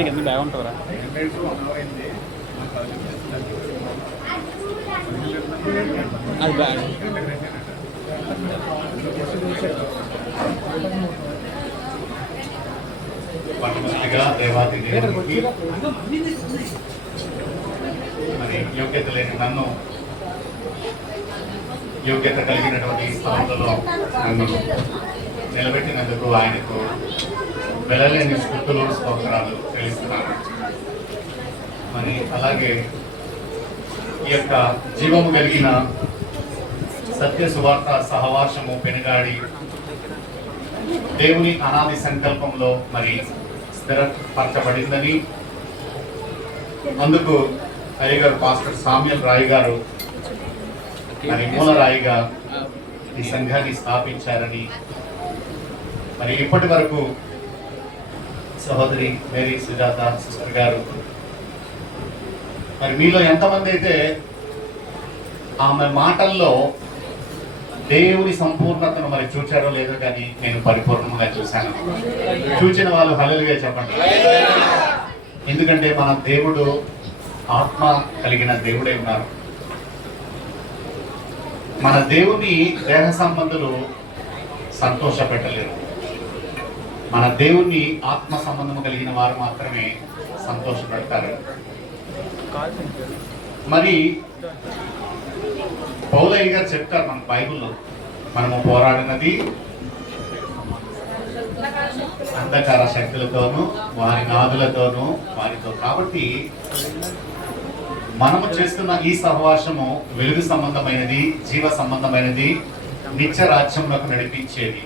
ఎంత బాగుంటుందా అది బ్యాగ్ దేవాది దేవుడికి మరి యోగ్యత లేని నన్ను యోగ్యత కలిగినటువంటి స్థలంలో నన్ను నిలబెట్టినందుకు ఆయనకు వెళ్ళలేని స్థుతులు స్తోత్రాలు తెలుస్తున్నాను. మరి అలాగే ఈ యొక్క జీవము కలిగిన సత్య సువార్త సహవాసము పెనుగాడి దేవుని అనాది సంకల్పంలో మరి స్థిరపరచబడిందని, అందుకు అయ్యగారు పాస్టర్ సామ్యల్ రాయ్ గారు మరి మూలరాయిగా ఈ సంఘాన్ని స్థాపించారని, మరి ఇప్పటి వరకు సహోదరి మేరీ సుజాత సిస్టర్ గారు మరి మీలో ఎంతమంది అయితే ఆమె మాటల్లో దేవుని సంపూర్ణతను మరి చూచారో లేదో కానీ నేను పరిపూర్ణంగా చూశాను. చూచిన వాళ్ళు హల్లెలూయా చెప్పండి. ఎందుకంటే మన దేవుడు ఆత్మ కలిగిన దేవుడే ఉన్నారు. మన దేవుని దేహ సంబంధులు సంతోష పెట్టలేరు. మన దేవుణ్ణి ఆత్మ సంబంధం కలిగిన వారు మాత్రమే సంతోషపెడతారు. మరి పౌలయ్య గారు చెప్తారు మన బైబిల్లో, మనము పోరాడినది అంధకార శక్తులతోనూ వారి నాదులతోనూ వారితో. కాబట్టి మనము చేస్తున్న ఈ సహవాసము వెలుగు సంబంధమైనది, జీవ సంబంధమైనది, నిత్య రాజ్యంలోకి నడిపించేది.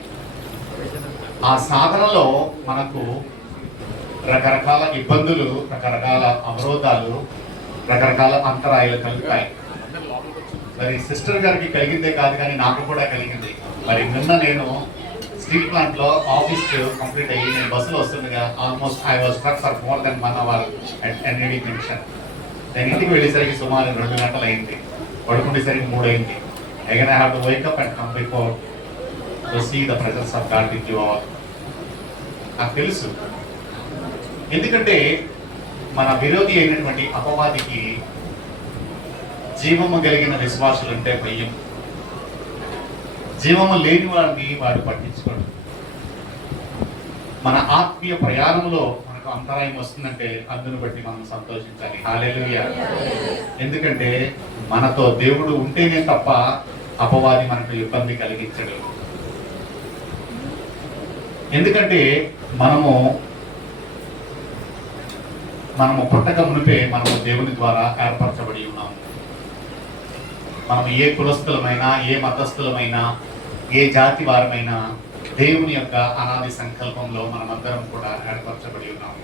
ఆ సాధనలో మనకు రకరకాల ఇబ్బందులు, రకరకాల అవరోధాలు, రకరకాల అంతరాయాలు కలుగుతాయి. మరి సిస్టర్ గారికి కలిగిందే కాదు కానీ నాకు కూడా కలిగింది. మరి నిన్న నేను స్టీల్ ప్లాంట్ లో ఆఫీస్ కంప్లీట్ అయ్యి నేను బస్సులో వస్తుండగా almost I was struck for more than 1 hour at NAD junction. నేను ఇంటికి వెళ్ళేసరికి సుమారు 2 గంటలు అయింది, పడుకునేసరికి 3 అయింది. Again I have to wake up and come before to see the presence of God with you all. నాకు తెలుసు, ఎందుకంటే మన విరోధి అయినటువంటి అపవాదికి జీవము కలిగిన విశ్వాసులు అంటే భయం. జీవము లేని వారిని వాడు పట్టించుకోడు. మన ఆత్మీయ ప్రయాణంలో మనకు అంతరాయం వస్తుందంటే అందును బట్టి మనం సంతోషించాలి. హల్లెలూయా. ఎందుకంటే మనతో దేవుడు ఉంటేనే తప్ప అపవాది మనకు ఇబ్బంది కలిగించడు. ఎందుకంటే మనము పుట్టక మునిపే మనము దేవుని ద్వారా ఏర్పరచబడి ఉన్నాము. మనం ఏ కులస్థులమైనా, ఏ మతస్థులమైనా, ఏ జాతి వారమైనా దేవుని యొక్క అనాది సంకల్పంలో మనమందరం కూడా ఏర్పరచబడి ఉన్నాము.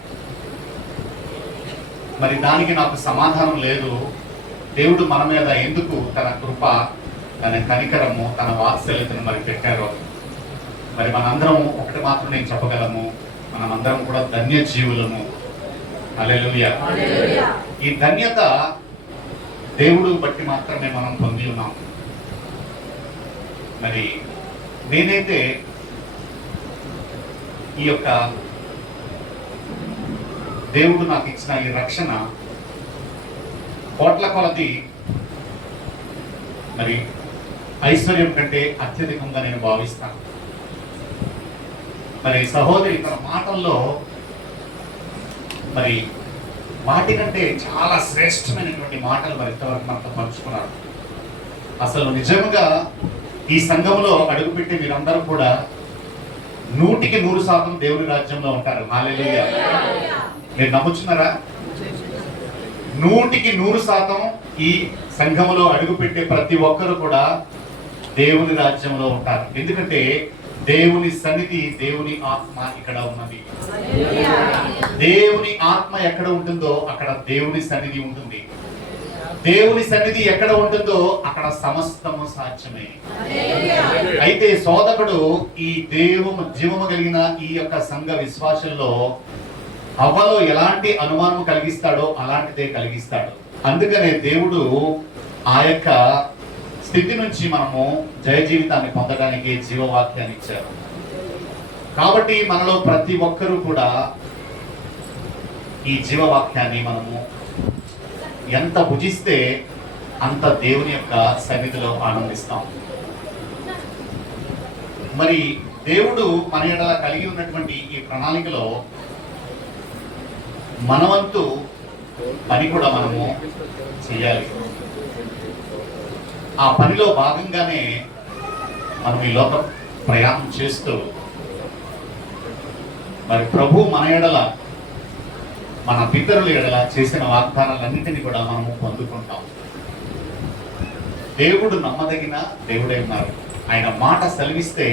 మరి దానికి నాకు సమాధానం లేదు. దేవుడు మన మీద ఎందుకు తన కృప, తన కనికరము, తన వాత్సల్యతను మరి పెట్టారో. మరి మనందరం ఒకటి మాత్రం నేను చెప్పగలము, మనమందరం కూడా ధన్య జీవులము. హల్లెలూయా. ఈ ధన్యత దేవుడు బట్టి మాత్రమే మనం పొంది ఉన్నాం. మరి నేనైతే ఈ యొక్క దేవుడు నాకు ఇచ్చిన ఈ రక్షణ కోట్ల కొలది మరి ఐశ్వర్యం కంటే అత్యధికంగా నేను భావిస్తాను. మరి సహోదరి తన మాటల్లో మరి వాటికంటే చాలా శ్రేష్టమైనటువంటి మాటలు మరి ఇంతవరకు మనతో పంచుకున్నారు. అసలు నిజంగా ఈ సంఘంలో అడుగుపెట్టి మీరందరూ కూడా 100% దేవుని రాజ్యంలో ఉంటారు. హల్లెలూయా. మీరు నమ్ముచున్నారా? 100% ఈ సంఘంలో అడుగుపెట్టే ప్రతి ఒక్కరు కూడా దేవుని రాజ్యంలో ఉంటారు. ఎందుకంటే దేవుని సన్నిధి, దేవుని ఆత్మ ఇక్కడ ఉన్నది. దేవుని ఆత్మ ఎక్కడ ఉంటుందో అక్కడ దేవుని సన్నిధి ఉంటుంది. దేవుని సన్నిధి ఎక్కడ ఉంటుందో అక్కడ సమస్తము సాధ్యమే. అయితే శోధకుడు ఈ జీవము కలిగిన ఈ యొక్క సంఘ విశ్వాసంలో హవ్వలో ఎలాంటి అనుమానం కలిగిస్తాడో అలాంటిదే కలిగిస్తాడు. అందుకనే దేవుడు ఆ యొక్క స్థితి నుంచి మనము జయ జీవితాన్ని పొందడానికి జీవవాక్యాన్ని ఇచ్చారు. కాబట్టి మనలో ప్రతి ఒక్కరూ కూడా ఈ జీవవాక్యాన్ని మనము ఎంత భుజిస్తే అంత దేవుని యొక్క సన్నిధిలో ఆనందిస్తాం. మరి దేవుడు మన ఎడల కలిగి ఉన్నటువంటి ఈ ప్రణాళికలో మనవంతు పని కూడా మనము చేయాలి. ఆ పనిలో భాగంగానే మనం ఈ లోక ప్రయాణం చేస్తూ మరి ప్రభు మన ఎడల మన పితరుల ఎడల చేసిన వాగ్దానాలన్నింటినీ కూడా మనము పొందుకుంటాం. దేవుడు నమ్మదగిన దేవుడే ఉన్నారు. ఆయన మాట సెలవిస్తే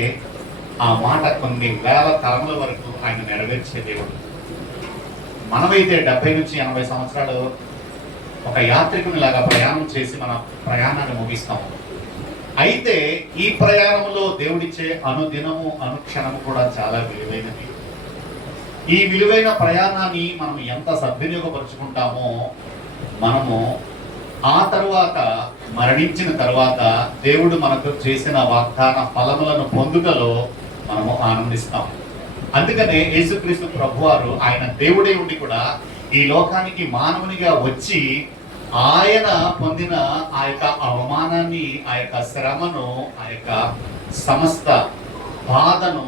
ఆ మాట కొన్ని వేల తరముల వరకు ఆయన నెరవేర్చే దేవుడు. మనమైతే 70 నుంచి 80 సంవత్సరాలు ఒక యాత్రికునిలాగా ప్రయాణం చేసి మన ప్రయాణాన్ని ముగిస్తాము. అయితే ఈ ప్రయాణంలో దేవుడిచ్చే అనుదినము అనుక్షణము కూడా చాలా విలువైనది. ఈ విలువైన ప్రయాణాన్ని మనం ఎంత సద్వినియోగపరుచుకుంటామో మనము ఆ తరువాత మరణించిన తరువాత దేవుడు మనకు చేసిన వాగ్దాన ఫలములను పొందుటలో మనము ఆనందిస్తాం. అందుకనే యేసుక్రీస్తు ప్రభువారు ఆయన దేవుడే ఉండి కూడా ఈ లోకానికి మానవునిగా వచ్చి ఆయన పొందిన ఆ యొక్క అవమానాన్ని, ఆ యొక్క శ్రమను, ఆ యొక్క సమస్త బాధను,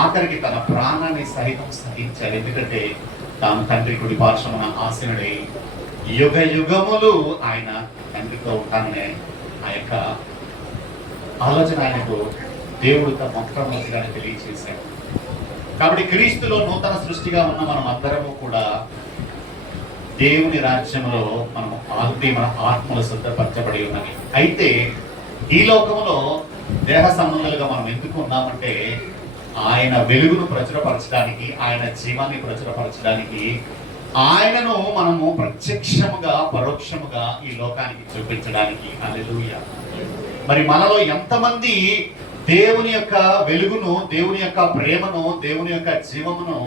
ఆఖరికి తన ప్రాణాన్ని సహితం సహించారు. ఎందుకంటే తాను తండ్రి కుడి పార్శ్వమున ఆసీనుడై యుగ యుగములు ఆయన తండ్రితో ఉంటాననే ఆ యొక్క ఆలోచన ఆయనకు దేవుడు మొట్టమొదటిగానే తెలియజేశాడు. కాబట్టి క్రీస్తులో నూతన సృష్టిగా ఉన్న మనం అందరము కూడా దేవుని రాజ్యంలో మనము ఆల్రెడీ మన ఆత్మలు శుద్ధపరచబడి ఉన్నవి. అయితే ఈ లోకంలో దేహ సంబంధాలుగా మనం ఎందుకు ఉన్నామంటే ఆయన వెలుగును ప్రచురపరచడానికి, ఆయన జీవాన్ని ప్రచురపరచడానికి, ఆయనను మనము ప్రత్యక్షముగా పరోక్షముగా ఈ లోకానికి చూపించడానికి. హల్లెలూయా. మరి మనలో ఎంతమంది దేవుని యొక్క వెలుగును, దేవుని యొక్క ప్రేమను, దేవుని యొక్క జీవమును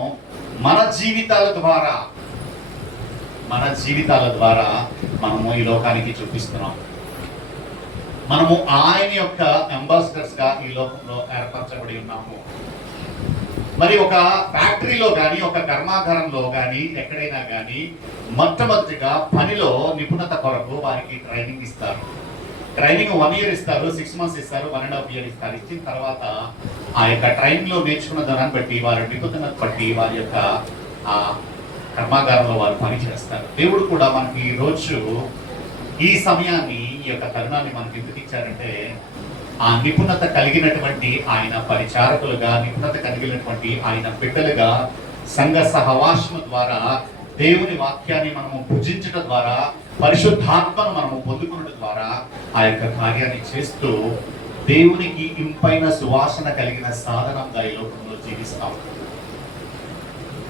మన జీవితాల ద్వారా మనము ఈ లోకానికి చూపిస్తున్నాం. మనము ఆయన యొక్క అంబాసిడర్స్ గా ఈ లోకంలో ఏర్పరచబడి ఉన్నాము. మరి ఒక ఫ్యాక్టరీలో కానీ, ఒక కర్మాగారంలో కానీ, ఎక్కడైనా కానీ మొట్టమొదటిగా పనిలో నిపుణత కొరకు వారికి ట్రైనింగ్ ఇస్తారు. ట్రైనింగ్ 1 year ఇస్తారు, 6 months ఇస్తారు, 1.5 years ఇస్తారు. ఇచ్చిన తర్వాత ఆ యొక్క ట్రైనింగ్ లో నేర్చుకున్న దాన్ని బట్టి, వారి నిపుణత బట్టి వారి యొక్క ఆ కర్మాగారంలో వారు పని చేస్తారు. దేవుడు కూడా మనకి ఈ రోజు ఈ సమయాన్ని, ఈ యొక్క తరుణాన్ని మనకి ఎందుకు ఇచ్చారంటే ఆ నిపుణత కలిగినటువంటి ఆయన పరిచారకులుగా, నిపుణత కలిగినటువంటి ఆయన బిడ్డలుగా సంఘ సహవాసము ద్వారా, దేవుని వాక్యాన్ని మనము భుజించడం ద్వారా, పరిశుద్ధాత్మను మనము పొందుకునడం ద్వారా ఆ యొక్క కార్యాన్ని చేస్తూ దేవునికి ఇంపైన సువాసన కలిగిన సాధనంగా ఈ లోకంలో జీవిస్తాం.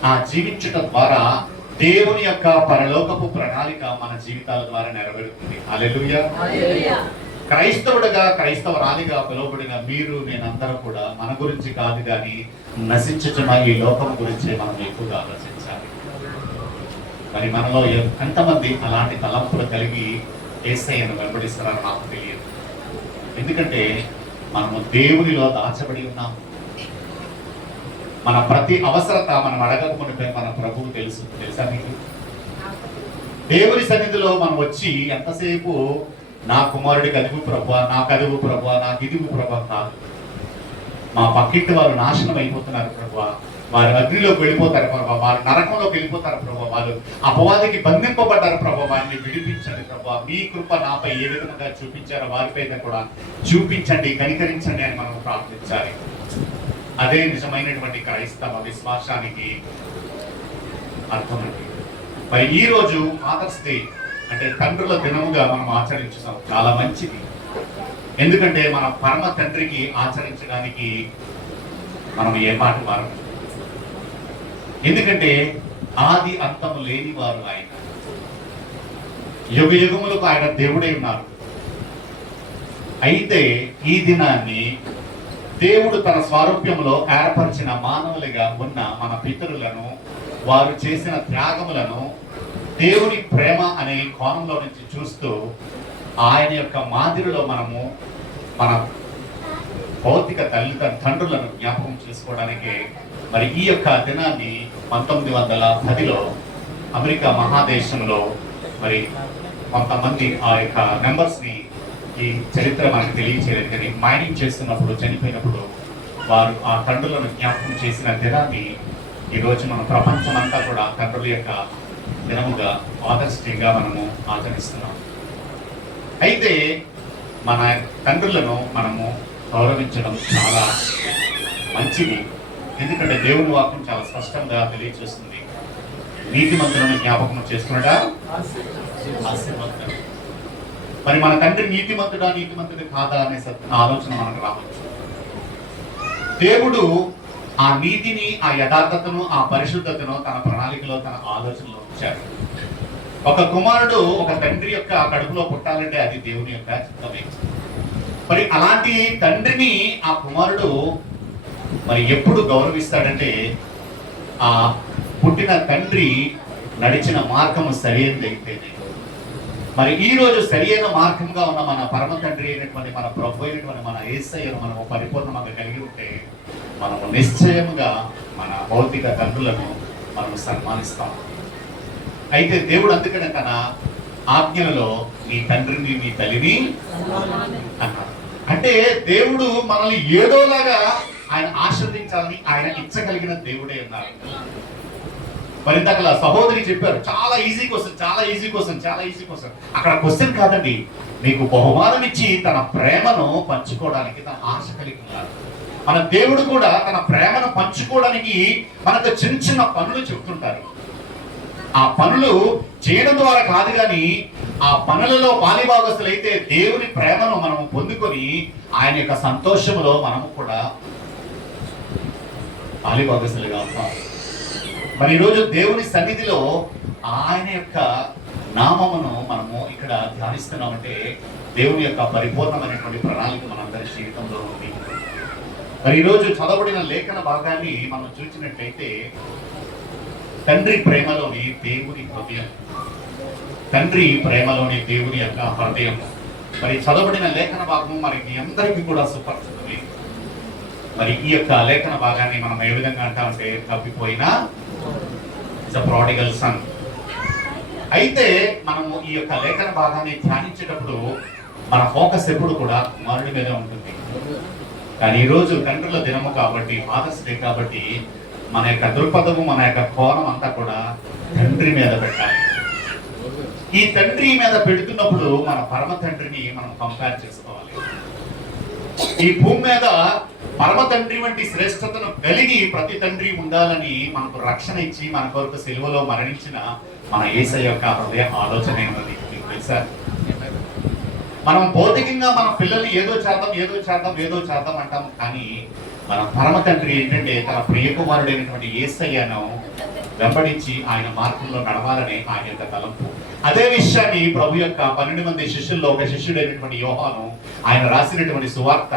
ఆ జీవించటం ద్వారా దేవుని యొక్క పరలోకపు ప్రణాళిక మన జీవితాల ద్వారా నెరవేరుతుంది. హల్లెలూయా. క్రైస్తవుడిగా, క్రైస్తవరాలిగా పిలువబడిన మీరు, నేనందరూ కూడా మన గురించి కాదు కానీ నశించుచున్న ఈ లోకం గురించే మనం ఎక్కువగా ఆలోచించాలి. మరి మనలో ఎంతమంది అలాంటి తలంపులు కలిగి యేసయ్యను వెంబడిస్తారని నాకు తెలియదు. ఎందుకంటే మనము దేవునిలో దాచబడి ఉన్నాము. మన ప్రతి అవసరత మనం అడగకపోతే మన ప్రభువు తెలుసా మీకు? దేవుని సన్నిధిలో మనం వచ్చి ఎంతసేపు నా కుమారుడికి అదుగు ప్రభా, నాకు అదుగు ప్రభా, నాకు ఇదుగు ప్రభా కాదు. మా పక్కింటి వారు నాశనం అయిపోతున్నారు ప్రభా, వారు అగ్నిలోకి వెళ్ళిపోతారు ప్రభా, వారు నరకంలోకి వెళ్ళిపోతారు ప్రభా, వారు అపవాదికి బంధింపబడ్డారు ప్రభా, వారిని విడిపించండి ప్రభా. మీ కృప నాపై ఏ విధంగా చూపించారో వారిపైన కూడా చూపించండి, కనికరించండి అని మనం ప్రార్థించాలి. అదే నిజమైనటువంటి క్రైస్తవ విశ్వాసానికి అర్థమండి. మరి ఈ రోజు ఫాదర్స్ డే అంటే తండ్రుల దినముగా మనం ఆచరించుతాం. చాలా మంచిది. ఎందుకంటే మన పరమ తండ్రికి ఆచరించడానికి మనం ఏ మాట వారం. ఎందుకంటే ఆది అంతము లేని వారు ఆయన. యుగ యుగములకు ఆయన దేవుడై ఉన్నారు. అయితే ఈ దినాన్ని దేవుడు తన స్వారూప్యంలో ఏర్పరిచిన మానవులుగా ఉన్న మన పితరులను, వారు చేసిన త్యాగములను దేవుని ప్రేమ అనే కోణంలో నుంచి చూస్తూ ఆయన యొక్క మాదిరిలో మనము మన భౌతిక తండ్రులను జ్ఞాపకం చేసుకోవడానికి మరి ఈ యొక్క దినాన్ని 1910లో అమెరికా మహాదేశంలో మరి కొంతమంది ఆ యొక్క మెంబర్స్ని ఈ చరిత్ర మనకు తెలియచేయలేదు, కానీ మైనింగ్ చేస్తున్నప్పుడు చనిపోయినప్పుడు వారు ఆ తండ్రులను జ్ఞాపకం చేసిన దినాన్ని ఈరోజు మన ప్రపంచమంతా కూడా తండ్రుల యొక్క దినముగా ఫాదర్స్ డేగా మనము ఆచరిస్తున్నాం. అయితే మన తండ్రులను మనము గౌరవించడం చాలా మంచిది. ఎందుకంటే దేవుని వాక్యం చాలా స్పష్టంగా తెలియజేస్తుంది, నీతిమంతులను జ్ఞాపకం చేసుకున్నడా ఆశీర్వాదం. మరి మన తండ్రి నీతిమంతుడు కాదా అనే ఆలోచన మనకు రావచ్చు. దేవుడు ఆ నీతిని, ఆ యథార్థతను, ఆ పరిశుద్ధతను తన ప్రణాళికలో, తన ఆలోచనలో ఉంచాడు. ఒక కుమారుడు ఒక తండ్రి యొక్క కడుపులో పుట్టాలంటే అది దేవుని యొక్క చిత్తమే. మరి అలాంటి తండ్రిని ఆ కుమారుడు మరి ఎప్పుడు గౌరవిస్తాడంటే ఆ పుట్టిన తండ్రి నడిచిన మార్గము సరైనదైతేనే. మరి ఈ రోజు సరియైన మార్గంగా ఉన్న మన పరమ తండ్రి అయినటువంటి మన ప్రభు అయినటువంటి మన యేసయ్యను మనము పరిపూర్ణంగా కలిగి ఉంటే మనము నిశ్చయముగా మన భౌతిక తండ్రులను మనము సన్మానిస్తాం. అయితే దేవుడు అందుకనే తన ఆజ్ఞలలో నీ తండ్రిని నీ తల్లిని అన్నారు. అంటే దేవుడు మనల్ని ఏదోలాగా ఆయన ఆశీర్వదించాలని ఆయన ఇచ్చగలిగిన దేవుడే ఉన్నారు. మరి ఇందాక సహోదరి చెప్పారు, చాలా ఈజీ క్వశ్చన్. అక్కడ క్వశ్చన్ కాదండి, మీకు బహుమానం ఇచ్చి తన ప్రేమను పంచుకోవడానికి తన ఆశ కలిగి ఉన్నారు. మన దేవుడు కూడా తన ప్రేమను పంచుకోవడానికి మనకు చిన్న చిన్న పనులు చెప్తుంటారు. ఆ పనులు చేయడం ద్వారా కాదు, కానీ ఆ పనులలో పాలిభాగస్తులైతే దేవుని ప్రేమను మనము పొందుకొని ఆయన యొక్క సంతోషములో మనము కూడా పాలిభాగస్తులుగా ఉంటాం. మరి ఈరోజు దేవుని సన్నిధిలో ఆయన యొక్క నామమును మనము ఇక్కడ ధ్యానిస్తున్నామంటే దేవుని యొక్క పరిపూర్ణమైనటువంటి ప్రణాళిక మనందరి జీవితంలో ఉంది. మరి ఈరోజు చదవబడిన లేఖన భాగాన్ని మనం చూసినట్లయితే తండ్రి ప్రేమలోని దేవుని హృదయం, తండ్రి ప్రేమలోని దేవుని యొక్క హృదయం. మరి చదవబడిన లేఖన భాగం మరి మీ అందరికీ కూడా సుపరిచితమే. మరి ఈ యొక్క లేఖన భాగాన్ని మనం ఏ విధంగా అంటామంటే తప్పిపోయిన ప్రాడిగల్ సన్. అయితే మనము ఈ యొక్క లేఖన భాగాన్ని ధ్యానించేటప్పుడు మన ఫోకస్ ఎప్పుడు కూడా కుమారుడి మీద ఉంటుంది. కానీ ఈరోజు తండ్రుల దినము కాబట్టి, ఫాదర్స్ డే కాబట్టి మన యొక్క దృక్పథము, మన యొక్క కోణం అంతా కూడా తండ్రి మీద పెట్టాలి. ఈ తండ్రి మీద పెడుతున్నప్పుడు మన పరమ తండ్రిని మనం కంపేర్ చేసుకోవాలి. ఈ భూమి మీద పరమ తండ్రి వంటి శ్రేష్టతను కలిగి ప్రతి తండ్రి ఉండాలని మనకు రక్షణ ఇచ్చి మన కొరకు సిలువలో మరణించిన మన యేసయ్య యొక్క హృదయ ఆలోచన ఉన్నది. మీకు తెలుసా? మనం భౌతికంగా మన పిల్లల్ని ఏదో చేద్దాం అంటాం, కానీ మన పరమ తండ్రి ఏంటంటే తన ప్రియకుమారుడైనటువంటి యేసయ్యను వెంబడించి ఆయన మార్గంలో నడవాలని ఆయన యొక్క తలంపు. అదే విషయాన్ని ప్రభు యొక్క 12 మంది శిష్యుల్లో ఒక శిష్యుడైనటువంటి యోహాను ఆయన రాసినటువంటి సువార్త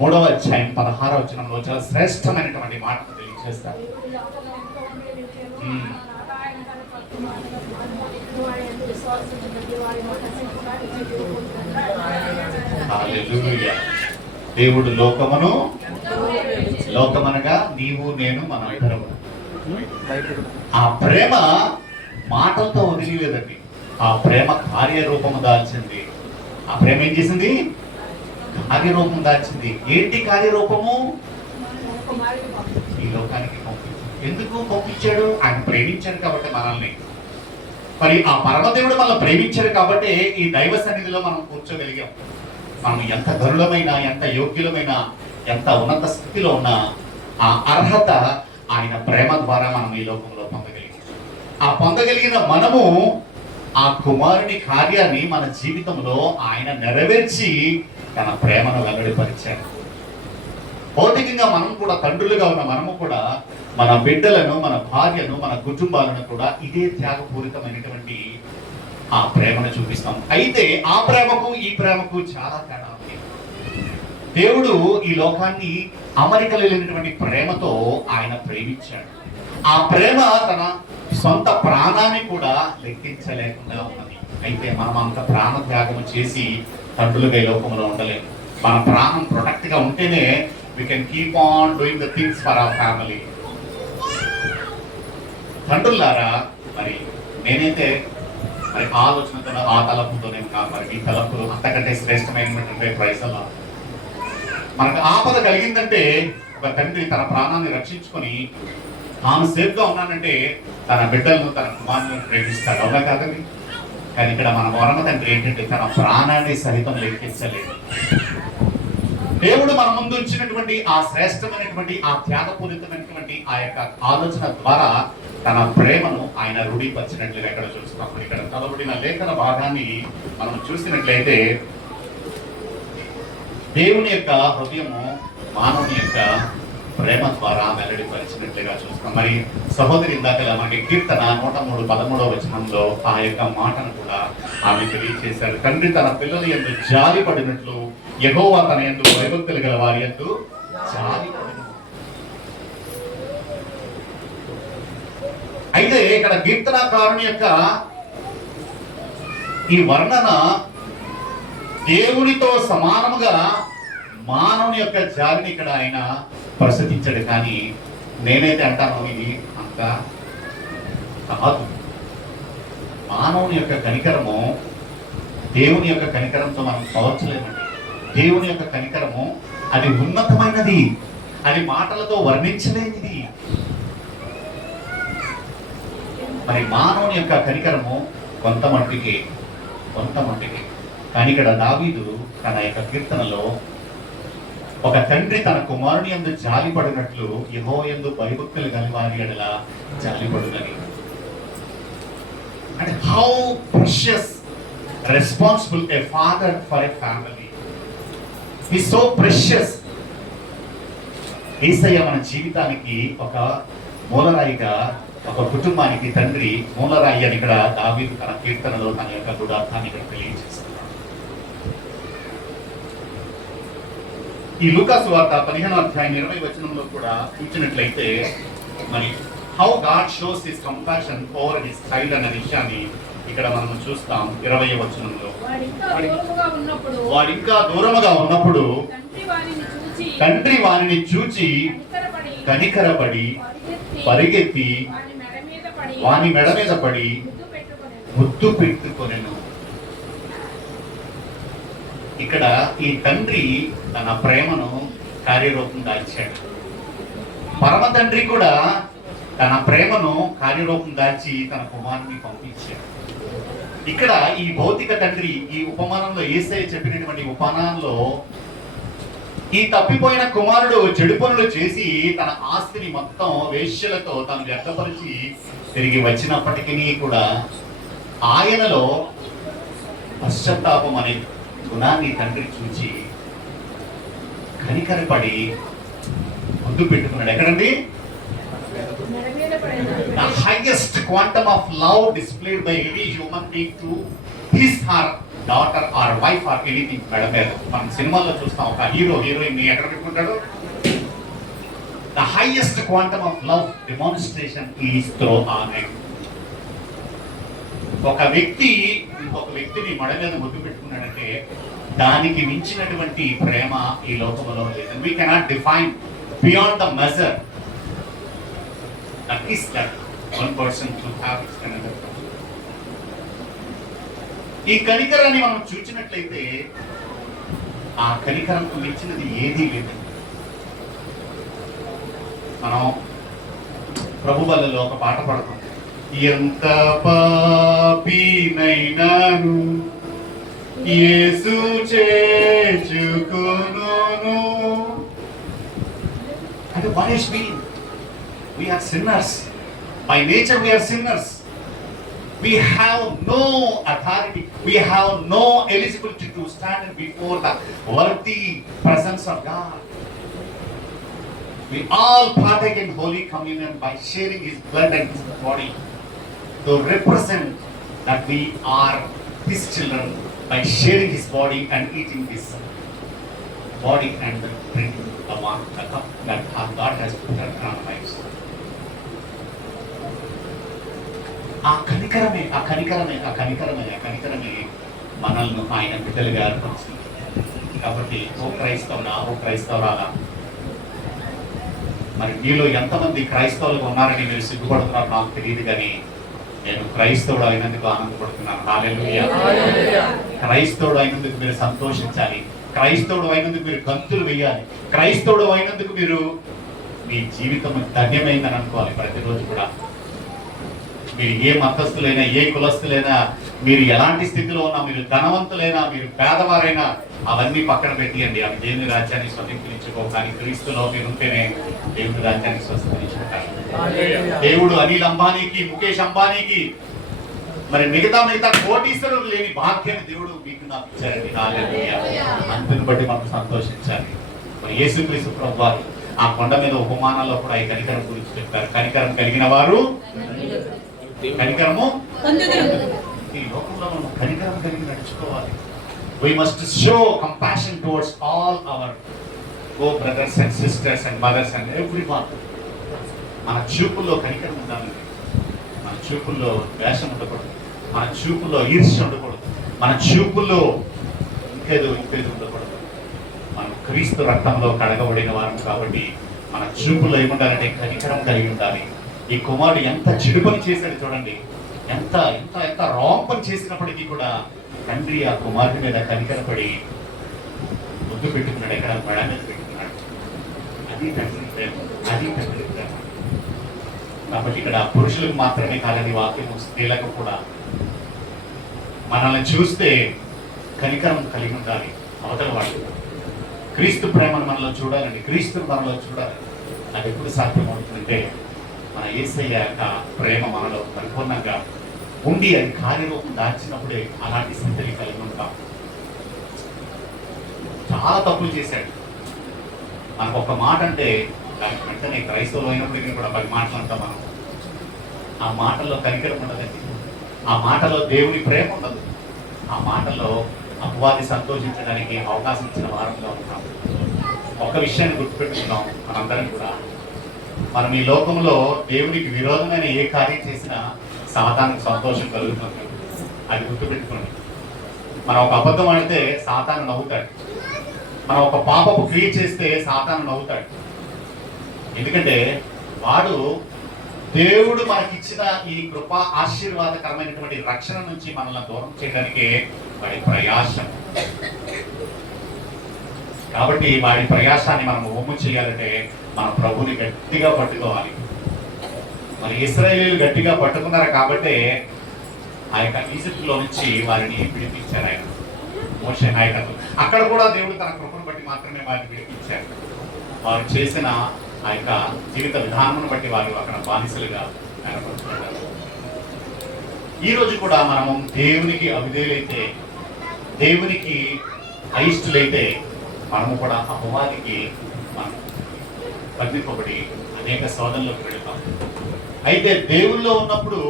3వ అధ్యాయం 16వ వచనంలో చాలా శ్రేష్టమైనటువంటి మాటను తెలియజేస్తారు. దేవుడు లోకమనగా నీవు నేను మన ఇద్దరము. ఆ ప్రేమ మాటలతో వదిలేదండి, ఆ ప్రేమ కార్యరూపము దాల్చింది. ఆ ప్రేమ ఏం చేసింది? కార్యరూపం దాల్చింది. ఏంటి కార్యరూపము? ఈ లోకానికి పంపించాడు. ఎందుకు పంపించాడు? ఆయన ప్రేమించాడు కాబట్టి మనల్ని. మరి ఆ పరమదేవుడు మనల్ని ప్రేమించాడు కాబట్టి ఈ దైవ సన్నిధిలో మనం కూర్చోగలిగాం. మనం ఎంత గరులమైన, ఎంత యోగ్యులమైన, ఎంత ఉన్నత స్థితిలో ఉన్న ఆ అర్హత ఆయన ప్రేమ ద్వారా మనం ఈ లోకంలో పొందగలిగాం. ఆ పొందగలిగిన మనము ఆ కుమారుని కార్యాన్ని మన జీవితంలో ఆయన నెరవేర్చి తన ప్రేమను వెల్లడిపరిచాడు. భౌతికంగా మనం కూడా తండ్రులుగా ఉన్న మనము కూడా మన బిడ్డలను, మన భార్యను, మన కుటుంబాలను కూడా ఇదే త్యాగపూరితమైనటువంటి ఆ ప్రేమను చూపిస్తాం. అయితే ఆ ప్రేమకు ఈ ప్రేమకు చాలా తేడా ఉంది. దేవుడు ఈ లోకాన్ని అమరికలు లేనటువంటి ప్రేమతో ఆయన ప్రేమించాడు. ఆ ప్రేమ తన సొంత ప్రాణాన్ని కూడా లెక్కించలేకుండా ఉన్నది. అయితే మనం అంత ప్రాణ త్యాగం చేసి తండ్రులుగా ఈ లోకంలో ఉండలేము. మన ప్రాణం ప్రొటెక్ట్ గా ఉంటేనే we can keep on doing the things for our family. తండ్రులారా, మరి నేనైతే మరి ఆలోచనతో ఆ తలపుతోనే ఉన్నాను. మరి ఈ తలపులు అంతకంటే శ్రేష్టమైనటువంటి ప్రైసల్లా మనకు ఆపద కలిగిందంటే ఒక తండ్రి తన ప్రాణాన్ని రక్షించుకొని తాను సేఫ్ గా ఉన్నానంటే తన బిడ్డలను తన కుమారులను ప్రేమిస్తాడు. అవునా కాదండి? కానీ ఇక్కడ మన వరమ తండ్రి ఏంటంటే తన ప్రాణాన్ని సహితం లెక్కించలేదు. దేవుడు మన ముందు ఉంచినటువంటి ఆ శ్రేష్టమైనటువంటి ఆ త్యాగపూరితమైనటువంటి ఆ యొక్క ఆలోచన ద్వారా తన ప్రేమను ఆయన రూఢీపరిచినట్లుగా ఇక్కడ చూస్తాం. ఇక్కడ చదవబడిన లేఖన భాగాన్ని మనం చూసినట్లయితే దేవుని యొక్క హృదయము మానవుని యొక్క ప్రేమ ద్వారా వెల్లడిపరిచినట్లుగా చూస్తాం. మరి సహోదరి ఇందాక మనకి కీర్తన 103:13 వచనంలో ఆ యొక్క మాటను కూడా ఆమె తెలియజేశారు. తండ్రి తన పిల్లల యందు జాలి పడినట్లు యెహోవా తన యందు భయభక్తులు గల వారి యందు జాలి పడిన. అయితే ఇక్కడ కీర్తనకారుని యొక్క ఈ వర్ణన దేవునితో సమానముగా మానవుని యొక్క జాలిని ఇక్కడ ఆయన ప్రస్తుతించాడు. కానీ నేనైతే అంటాను ఇది అంత కాదు. మానవుని యొక్క కనికరము దేవుని యొక్క కనికరంతో మనం పోల్చలేమండి. దేవుని యొక్క కనికరము అది ఉన్నతమైనది, అది మాటలతో వర్ణించలేనిది. మరి మానవుని యొక్క కనికరము కొంత మట్టికి. కానీ ఇక్కడ దావీదు తన యొక్క కీర్తనలో ఒక తండ్రి తన కుమారుని యందు జాలి పడినట్లు యెహోవా యందు భయభక్తులు గల వారి యెడల జాలిపడునని. అంటే how precious responsible a father for a family. He so precious. Yesayya మన జీవితానికి ఒక మూలరాయిగా, ఒక కుటుంబానికి తండ్రి మూలరాయి అని ఇక్కడ దావీదు తన కీర్తనలో తన యొక్క గుడార్థాన్ని ఇక్కడ తెలియజేస్తున్నాడు. ఈ లూకాసు వార్త 15:20 కూడా చూసినట్లయితే మరి how God shows his compassion over his child అనే విషయాన్ని ఇక్కడ మనం చూస్తాం. 20వ వచనంలో వాడు ఇంకా దూరముగా ఉన్నప్పుడు తండ్రి వారిని చూచి కనికరపడి పరిగెత్తి వాని మెడ మీద పడి ముద్దు పెట్టుకొనెను. ఇక్కడ ఈ తండ్రి తన ప్రేమను కార్యరూపం దాల్చాడు. పరమ తండ్రి కూడా తన ప్రేమను కార్యరూపం దాల్చి తన కుమారుని పంపించాడు. ఇక్కడ ఈ భౌతిక తండ్రి ఈ ఉపమానంలో యేసయ్య చెప్పినటువంటి ఉపమానంలో ఈ తప్పిపోయిన కుమారుడు చెడు పనులు చేసి తన ఆస్తిని మొత్తం వేశ్యలతో తను వ్యక్తపరిచి తిరిగి వచ్చినప్పటికీ కూడా ఆయనలో పశ్చాత్తాపం అనే గుణాన్ని తండ్రి చూచి కనికరపడి ముద్దు పెట్టుకున్నాడు. ఎక్కడండి? The highest quantum of love displayed by any human being to his or daughter or wife or anything. Madam మీద మనం సినిమాల్లో చూస్తాం, ఒక హీరో హీరోయిన్ ని ఎక్కడ పెట్టుకుంటాడు? The highest quantum of love demonstration is through honor. ఒక వ్యక్తి ఇంకొక వ్యక్తిని మెడ మీద ముద్దు పెట్టుకున్నాడంటే దానికి మించినటువంటి ప్రేమ ఈ లోకంలో లేదు. We cannot define beyond the measure that is that one person to have is another. ఈ కనికరాన్ని మనం చూసినట్లయితే ఆ కనికరంకు మించినది ఏదీ లేదు. మనం ప్రభు బలలో ఒక పాట పాడుతాం. ఎంత పాపినైనాను యేసు చేర్చుకొనును. అంటే what is mean? We are sinners. By nature we are sinners. We have no authority. We have no eligibility to stand before the worthy presence of God. We all partake in Holy Communion by sharing His blood and His body to represent that we are his children by sharing his body and eating his body and drinking the cup that our God has put in our lives. ఆ కనికరమే మనల్ని ఆయన బిడ్డలుగా ఏర్పరిచింది. కాబట్టి ఓ క్రైస్తవుడా, ఓ క్రైస్తవురాలా, మరి మీలో ఎంతమంది క్రైస్తవులుగా ఉన్నారని మీరు సిగ్గుపడుతున్నారు నాకు తెలియదు, కానీ నేను క్రైస్తవుడు అయినందుకు ఆనందపడుతున్నాను. హల్లెలూయా. క్రైస్తవుడు అయినందుకు మీరు సంతోషించాలి. క్రైస్తవుడు అయినందుకు మీరు గంతులు వేయాలి. క్రైస్తవుడు అయినందుకు మీరు మీ జీవితం ధన్యమైందని అనుకోవాలి. ప్రతిరోజు కూడా మీరు ఏ మతస్థులైనా, ఏ కులస్తులైనా, మీరు ఎలాంటి స్థితిలో ఉన్నా, మీరు ధనవంతులైనా, మీరు పేదవారైనా, అవన్నీ పక్కన పెట్టియండి. అవి దేవుని రాజ్యాన్ని స్వతంత్రించుకో. కానీ క్రీస్తులో మీరు ఉంటేనే దేవుని రాజ్యాన్ని స్వతంత్రించుకుంటారు. దేవుడు అనిల్ అంబానీకి, ముఖేష్ అంబానీకి, మరి మిగతా కోటీశ్వరులు లేని భాగ్యాన్ని దేవుడు మీకు నాకు ఇచ్చారండి. హల్లెలూయా. అందుని బట్టి మనం సంతోషించాలి. మరి యేసుక్రీస్తు ప్రభువారు ఆ కొండ మీద ఉపమానాల్లో కూడా ఈ కనికరం గురించి చెప్తారు. కనికరం కలిగిన వారు కనికరము. ఈ లోకంలో మనం కనికరం కలిగి నడుచుకోవాలి. We must show compassion towards all our co-brothers and sisters and mothers and everyone. మన చూపుల్లో కనికరం ఉండాలి. మన చూపుల్లో ద్వేషం ఉండకూడదు. మన చూపుల్లో ఈర్ష్య ఉండకూడదు. మన చూపుల్లో ఇంకేదో ఉండకూడదు. మనం క్రీస్తు రక్తంలో కడగబడిన వారం కాబట్టి మన చూపుల్లో ఏముండాలంటే కనికరం కలిగి ఉండాలి. ఈ కుమారుడు ఎంత చెడు పని చేశాడు చూడండి. ఎంత ఎంత ఎంత రాంగ్ పని చేసినప్పటికీ కూడా తండ్రి ఆ కుమారుడి మీద కనికరపడి ముద్దు పెట్టుకున్నాడు. ఎక్కడ మెడ మీద పెట్టుకున్నాడు. అది తండ్రి ప్రేమ, అది తండ్రి ప్రేమ. కాబట్టి ఇక్కడ పురుషులకు మాత్రమే కాదని వాక్యము స్త్రీలకు కూడా మనల్ని చూస్తే కనికరం కలిగి ఉండాలి. అవతల వాళ్ళు క్రీస్తు ప్రేమను మనలో చూడాలండి. క్రీస్తుని మనలో చూడాలి. అది ఎప్పుడు సాధ్యమవుతుందంటే మన యేసయ్య యొక్క ప్రేమ మనలో పరిపూర్ణంగా ఉండి అది కార్యరూపం దాచినప్పుడే అలాంటి స్థితిని కలిగి ఉంటాం. చాలా తప్పులు చేశాడు. మనకు ఒక మాట అంటే దానికి వెంటనే క్రైస్తవులు అయినప్పటికీ కూడా 10 మాటలు అంటాం మనం. ఆ మాటల్లో కనికరం ఉండదండి. ఆ మాటలో దేవుని ప్రేమ ఉండదు. ఆ మాటలో అపవాది సంతోషించడానికి అవకాశం ఇచ్చిన వారంగా ఉంటాం. ఒక విషయాన్ని గుర్తుపెట్టుకుందాం మనందరం కూడా. మనం ఈ లోకంలో దేవునికి విరోధమైన ఏ కార్యం చేసినా సాతానుకు సంతోషం కలుగుతుంది. అది గుర్తుపెట్టుకోండి. మనం ఒక అబద్ధం ఆడితే సాతాను నవ్వుతాడు. మనం ఒక పాపపు క్రియ చేస్తే సాతాను నవ్వుతాడు. ఎందుకంటే వాడు దేవుడు మనకిచ్చిన ఈ కృప ఆశీర్వాదకరమైనటువంటి రక్షణ నుంచి మనల్ని దూరం చేయడానికే వాడి ప్రయాసం. కాబట్టి వాడి ప్రయాసాన్ని మనం ఒమ్ము చేయాలంటే మన ప్రభుని గట్టిగా పట్టుకోవాలి. మరి ఇశ్రాయేలీయులు గట్టిగా పట్టుకున్నారు కాబట్టి ఆ యొక్క ఈజిప్టులో నుంచి వారిని విడిపించారు ఆయన మోషే నాయకత్వం. అక్కడ కూడా దేవుడు తన కృపను బట్టి మాత్రమే వారిని విడిపించారు. వారు చేసిన ఆ యొక్క జీవిత విధానం బట్టి వారు అక్కడ బానిసలుగా కనపడుతున్నారు. ఈ రోజు కూడా మనము దేవునికి అవిధేయులైతే, దేవునికి అయిష్టులైతే మనము కూడా అపవాదికి మనం బంధింపబడి అనేక శోధనలోకి వెళతాం. అయితే దేవుల్లో ఉన్నప్పుడు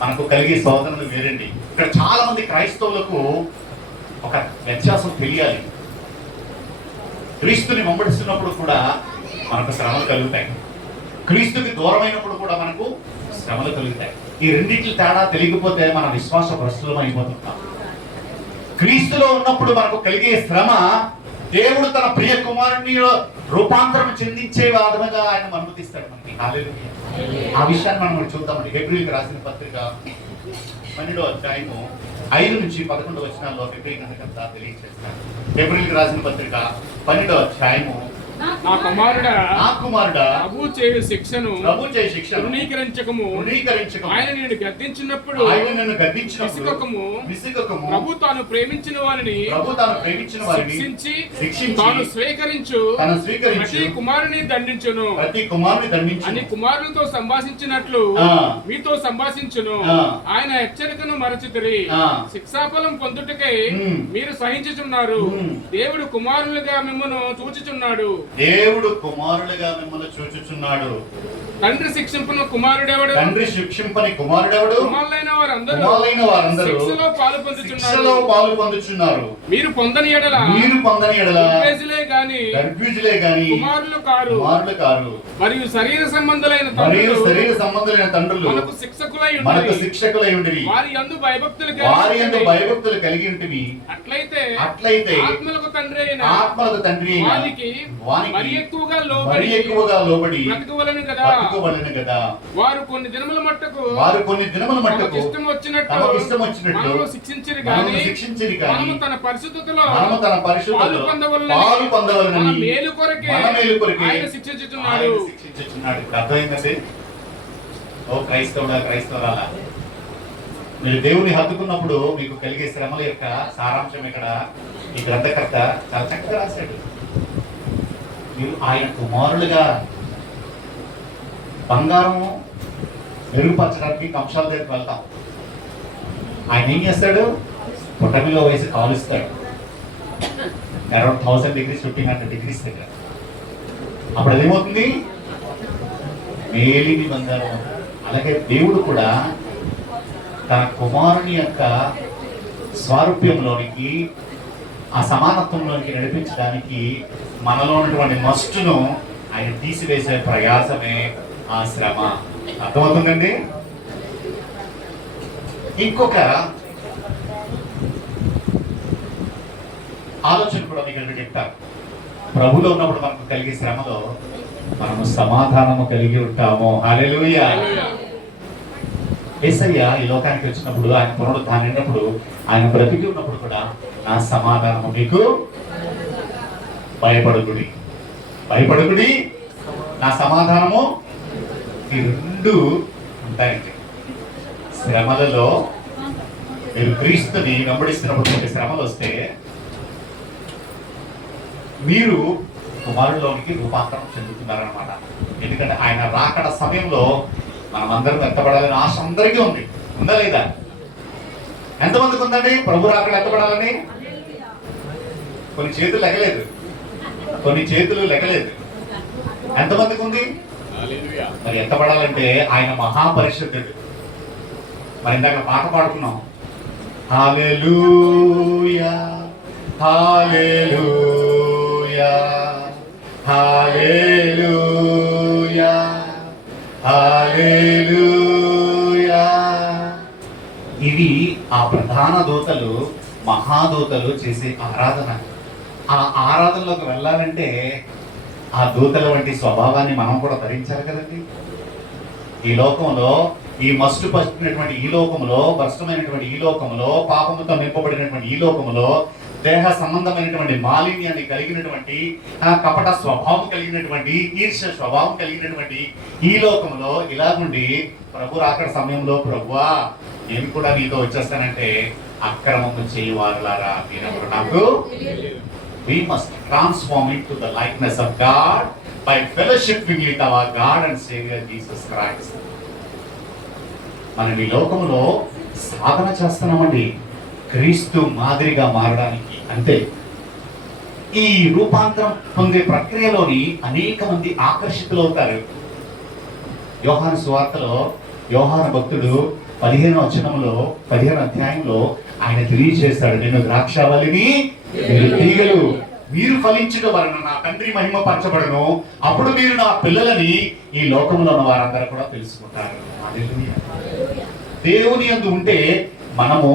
మనకు కలిగే శోధనలు వేరండి. ఇక్కడ చాలా మంది క్రైస్తవులకు ఒక వ్యత్యాసం తెలియాలి. క్రీస్తుని వెంబడిస్తున్నప్పుడు కూడా మనకు శ్రమలు కలుగుతాయి. క్రీస్తుకి దూరమైనప్పుడు కూడా మనకు శ్రమలు కలుగుతాయి. ఈ రెండింటి తేడా తెలియకపోతే మన విశ్వాస భ్రష్టులం అయిపోతుంటాం. క్రీస్తులో ఉన్నప్పుడు మనకు కలిగే శ్రమ దేవుడు తన ప్రియ కుమారుని రూపాంతరం చెందించే విధంగా ఆయన అనుమతిస్తాడు మనకి. హల్లెలూయా. ఆ విషయాన్ని మనం చూద్దామండి. హెబ్రీయులకు రాసిన పత్రిక 12వ అధ్యాయము 5 నుంచి 11 వచనాల్లో హెబ్రీయులకు తెలియజేస్తాడు. హెబ్రీయులకు రాసిన పత్రిక 12వ అధ్యాయము నా కుమారుడా ప్రభు చేయు శిక్షను తృణీకరించకము. ఆయన నిన్ను గద్దించినప్పుడు విసుగకము. ప్రభు తాను ప్రేమించిన వారిని శిక్షించి తాను స్వీకరించు ప్రతి కుమారుని దండించును అని కుమారులతో సంభాషించినట్లు మీతో సంభాషించును. ఆయన హెచ్చరికను మరచితిరి. శిక్షాఫలం పొందుటకై మీరు సహించుచున్నారు. దేవుడు కుమారులుగా మిమ్మల్ని చూచుచున్నాడు. దేవుడు కుమారులుగా మిమ్మల్ని చూచుచున్నాడు. తండ్రి శిక్షింపును కుమారుడెవడు? తండ్రి శిక్షింపని కుమారుడెవడు? కుమారులైన వారందరూ శిక్షలో పాలు పొందుచున్నారు. మీరు పొందని ఎడల గర్భుజులే గాని కుమారులు కారు. మరియు శరీర సంబంధులైన తండ్రులు మనకు శిక్షకులై ఉండిరి. వారి యందు భయభక్తులు కలిగి ఉంటివి. అట్లయితే ఆత్మలకు తండ్రి అయిన వానికి మరి ఎక్కువగా లోబడి బ్రతకవలెను కదా. వారు కొన్ని దినముల మట్టుకు ఇష్టం వచ్చినట్టు మనము శిక్షించిరి గాని మనము తన పరిశుద్ధతలో పాలు పొందవలెనని మన మేలు కొరకే ఆయన శిక్షించుచున్నాడు. అర్థమైందండి? ఓ క్రైస్తవురాలా, మీరు దేవుని హత్తుకున్నప్పుడు మీకు కలిగే శ్రమల యొక్క సారాంశం ఇక్కడ ఈ గ్రంథకర్త చాలా చక్కగా రాశాడు. మీరు ఆయన కుమారులుగా బంగారం మెరుగుపరచడానికి కంశాల దగ్గరికి వెళ్తాం. ఆయన ఏం చేస్తాడు? పొట్టమిలో వేసి కాలుస్తాడు. అరౌండ్ 1000 degrees 1500 degrees దగ్గర. అప్పుడు అదేమవుతుంది? మేలిమి బంగారం. అలాగే దేవుడు కూడా తన కుమారుని యొక్క స్వారూప్యంలోనికి, ఆ సమానత్వంలోనికి నడిపించడానికి మనలో ఉన్నటువంటి మస్టును ఆయన తీసివేసే ప్రయాసమే ఆ శ్రమ. అర్థమవుతుందండి? ఇంకొక ఆలోచన కూడా మీకు ఇక్కడ చెప్తారు. ప్రభులో ఉన్నప్పుడు మనకు కలిగే శ్రమలో మనము సమాధానము కలిగి ఉంటాము. హల్లెలూయా. యేసయ్య ఈ లోకానికి వచ్చినప్పుడు, ఆయన పునరుద్ధానమైనప్పుడు, ఆయన బ్రతికి ఉన్నప్పుడు కూడా నా సమాధానము మీకు, భయపడకుడి నా సమాధానము. ఈ రెండు ఉంటాయండి. శ్రమలలో మీరు క్రీస్తుని వెంబడిస్తున్నప్పుడు మీకు శ్రమలు వస్తే మీరు కుమారుల్లోనికి రూపాంతరం చెందుతున్నారనమాట. ఎందుకంటే ఆయన రాకడ సమయంలో మనం అందరం ఎత్తబడాలని ఆశ అందరికీ ఉంది. ఉందా లేదా? ఎంతమందికి ఉందండి ప్రభు రాకడ ఎత్తబడాలని? కొన్ని చేతులు లెక్కలేదు. ఎంతమందికి ఉంది? మరి ఎత్తబడాలంటే ఆయన మహాపరిశుద్ధుడు. మరి ఇందాక పాట పాడుకున్నాం, హల్లెలూయా హల్లెలూయా హల్లెలూయా హల్లెలూయా. ఇవి ఆ ప్రధాన దూతలు, మహాదూతలు చేసే ఆరాధన. ఆ ఆరాధనలోకి వెళ్ళాలంటే ఆ దూతల వంటి స్వభావాన్ని మనం కూడా ధరించాలి కదండి. ఈ లోకంలో, ఈ మస్టు పట్టినటువంటి ఈ లోకంలో, భ్రష్టమైనటువంటి ఈ లోకంలో, పాపముతో నింపబడినటువంటి ఈ లోకంలో, దేహ సంబంధమైనటువంటి మాలిన్యాన్ని కలిగినటువంటి, కపట స్వభావం కలిగినటువంటి, ఈర్ష్య స్వభావం కలిగినటువంటి ఈ లోకంలో ఇలాగుండి ప్రభు రాకడ సమయంలో, ప్రభువా నేను కూడా నీతో వచ్చేస్తానంటే అక్రమము చేయవారులారా మీరెవరు నాకు? We must transform into the likeness of God by fellowshipping with our God and Savior Jesus Christ. మనం ఈ లోకంలో సాధన చేస్తున్నామండి క్రీస్తు మాదిరిగా మారడానికి. అంతే. ఈ రూపాంతరం పొందే ప్రక్రియలోని అనేక మంది ఆకర్షితులవుతారు. యోహాను సువార్తలో యోహాను భక్తుడు 15 అధ్యాయంలో ఆయన తెలియజేస్తాడు, నేను ద్రాక్షావల్లిని, మీరు తీగలు, మీరు ఫలించుట వలన నా తండ్రి మహిమ పరచబడును, అప్పుడు మీరు నా పిల్లలని ఈ లోకంలో ఉన్న వారందరూ కూడా తెలుసుకుంటారు. హల్లెలూయా. దేవుని యందు ఉంటే మనము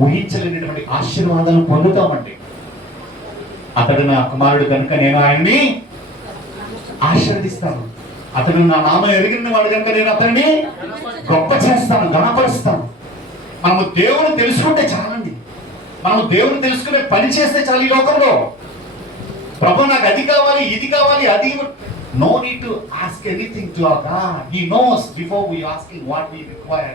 ఊహించలేనటువంటి ఆశీర్వాదాలను పొందుతామండి. అతడు నా కుమారుడు కనుక నేను ఆయన్ని ఆశీర్వదిస్తాను, అతడు నా నామం ఎరిగిన వాడు కనుక నేను అతన్ని గొప్ప చేస్తాను, ఘనపరుస్తాను. మనము దేవుని తెలుసుకుంటే చాలండి. మనము దేవుని తెలుసుకునే పని చేస్తే చాలు. ఈ లోకంలో ప్రభు నాకు అది కావాలి, ఇది కావాలి, అది, no need to ask anything to our God. He knows before we asking what we require.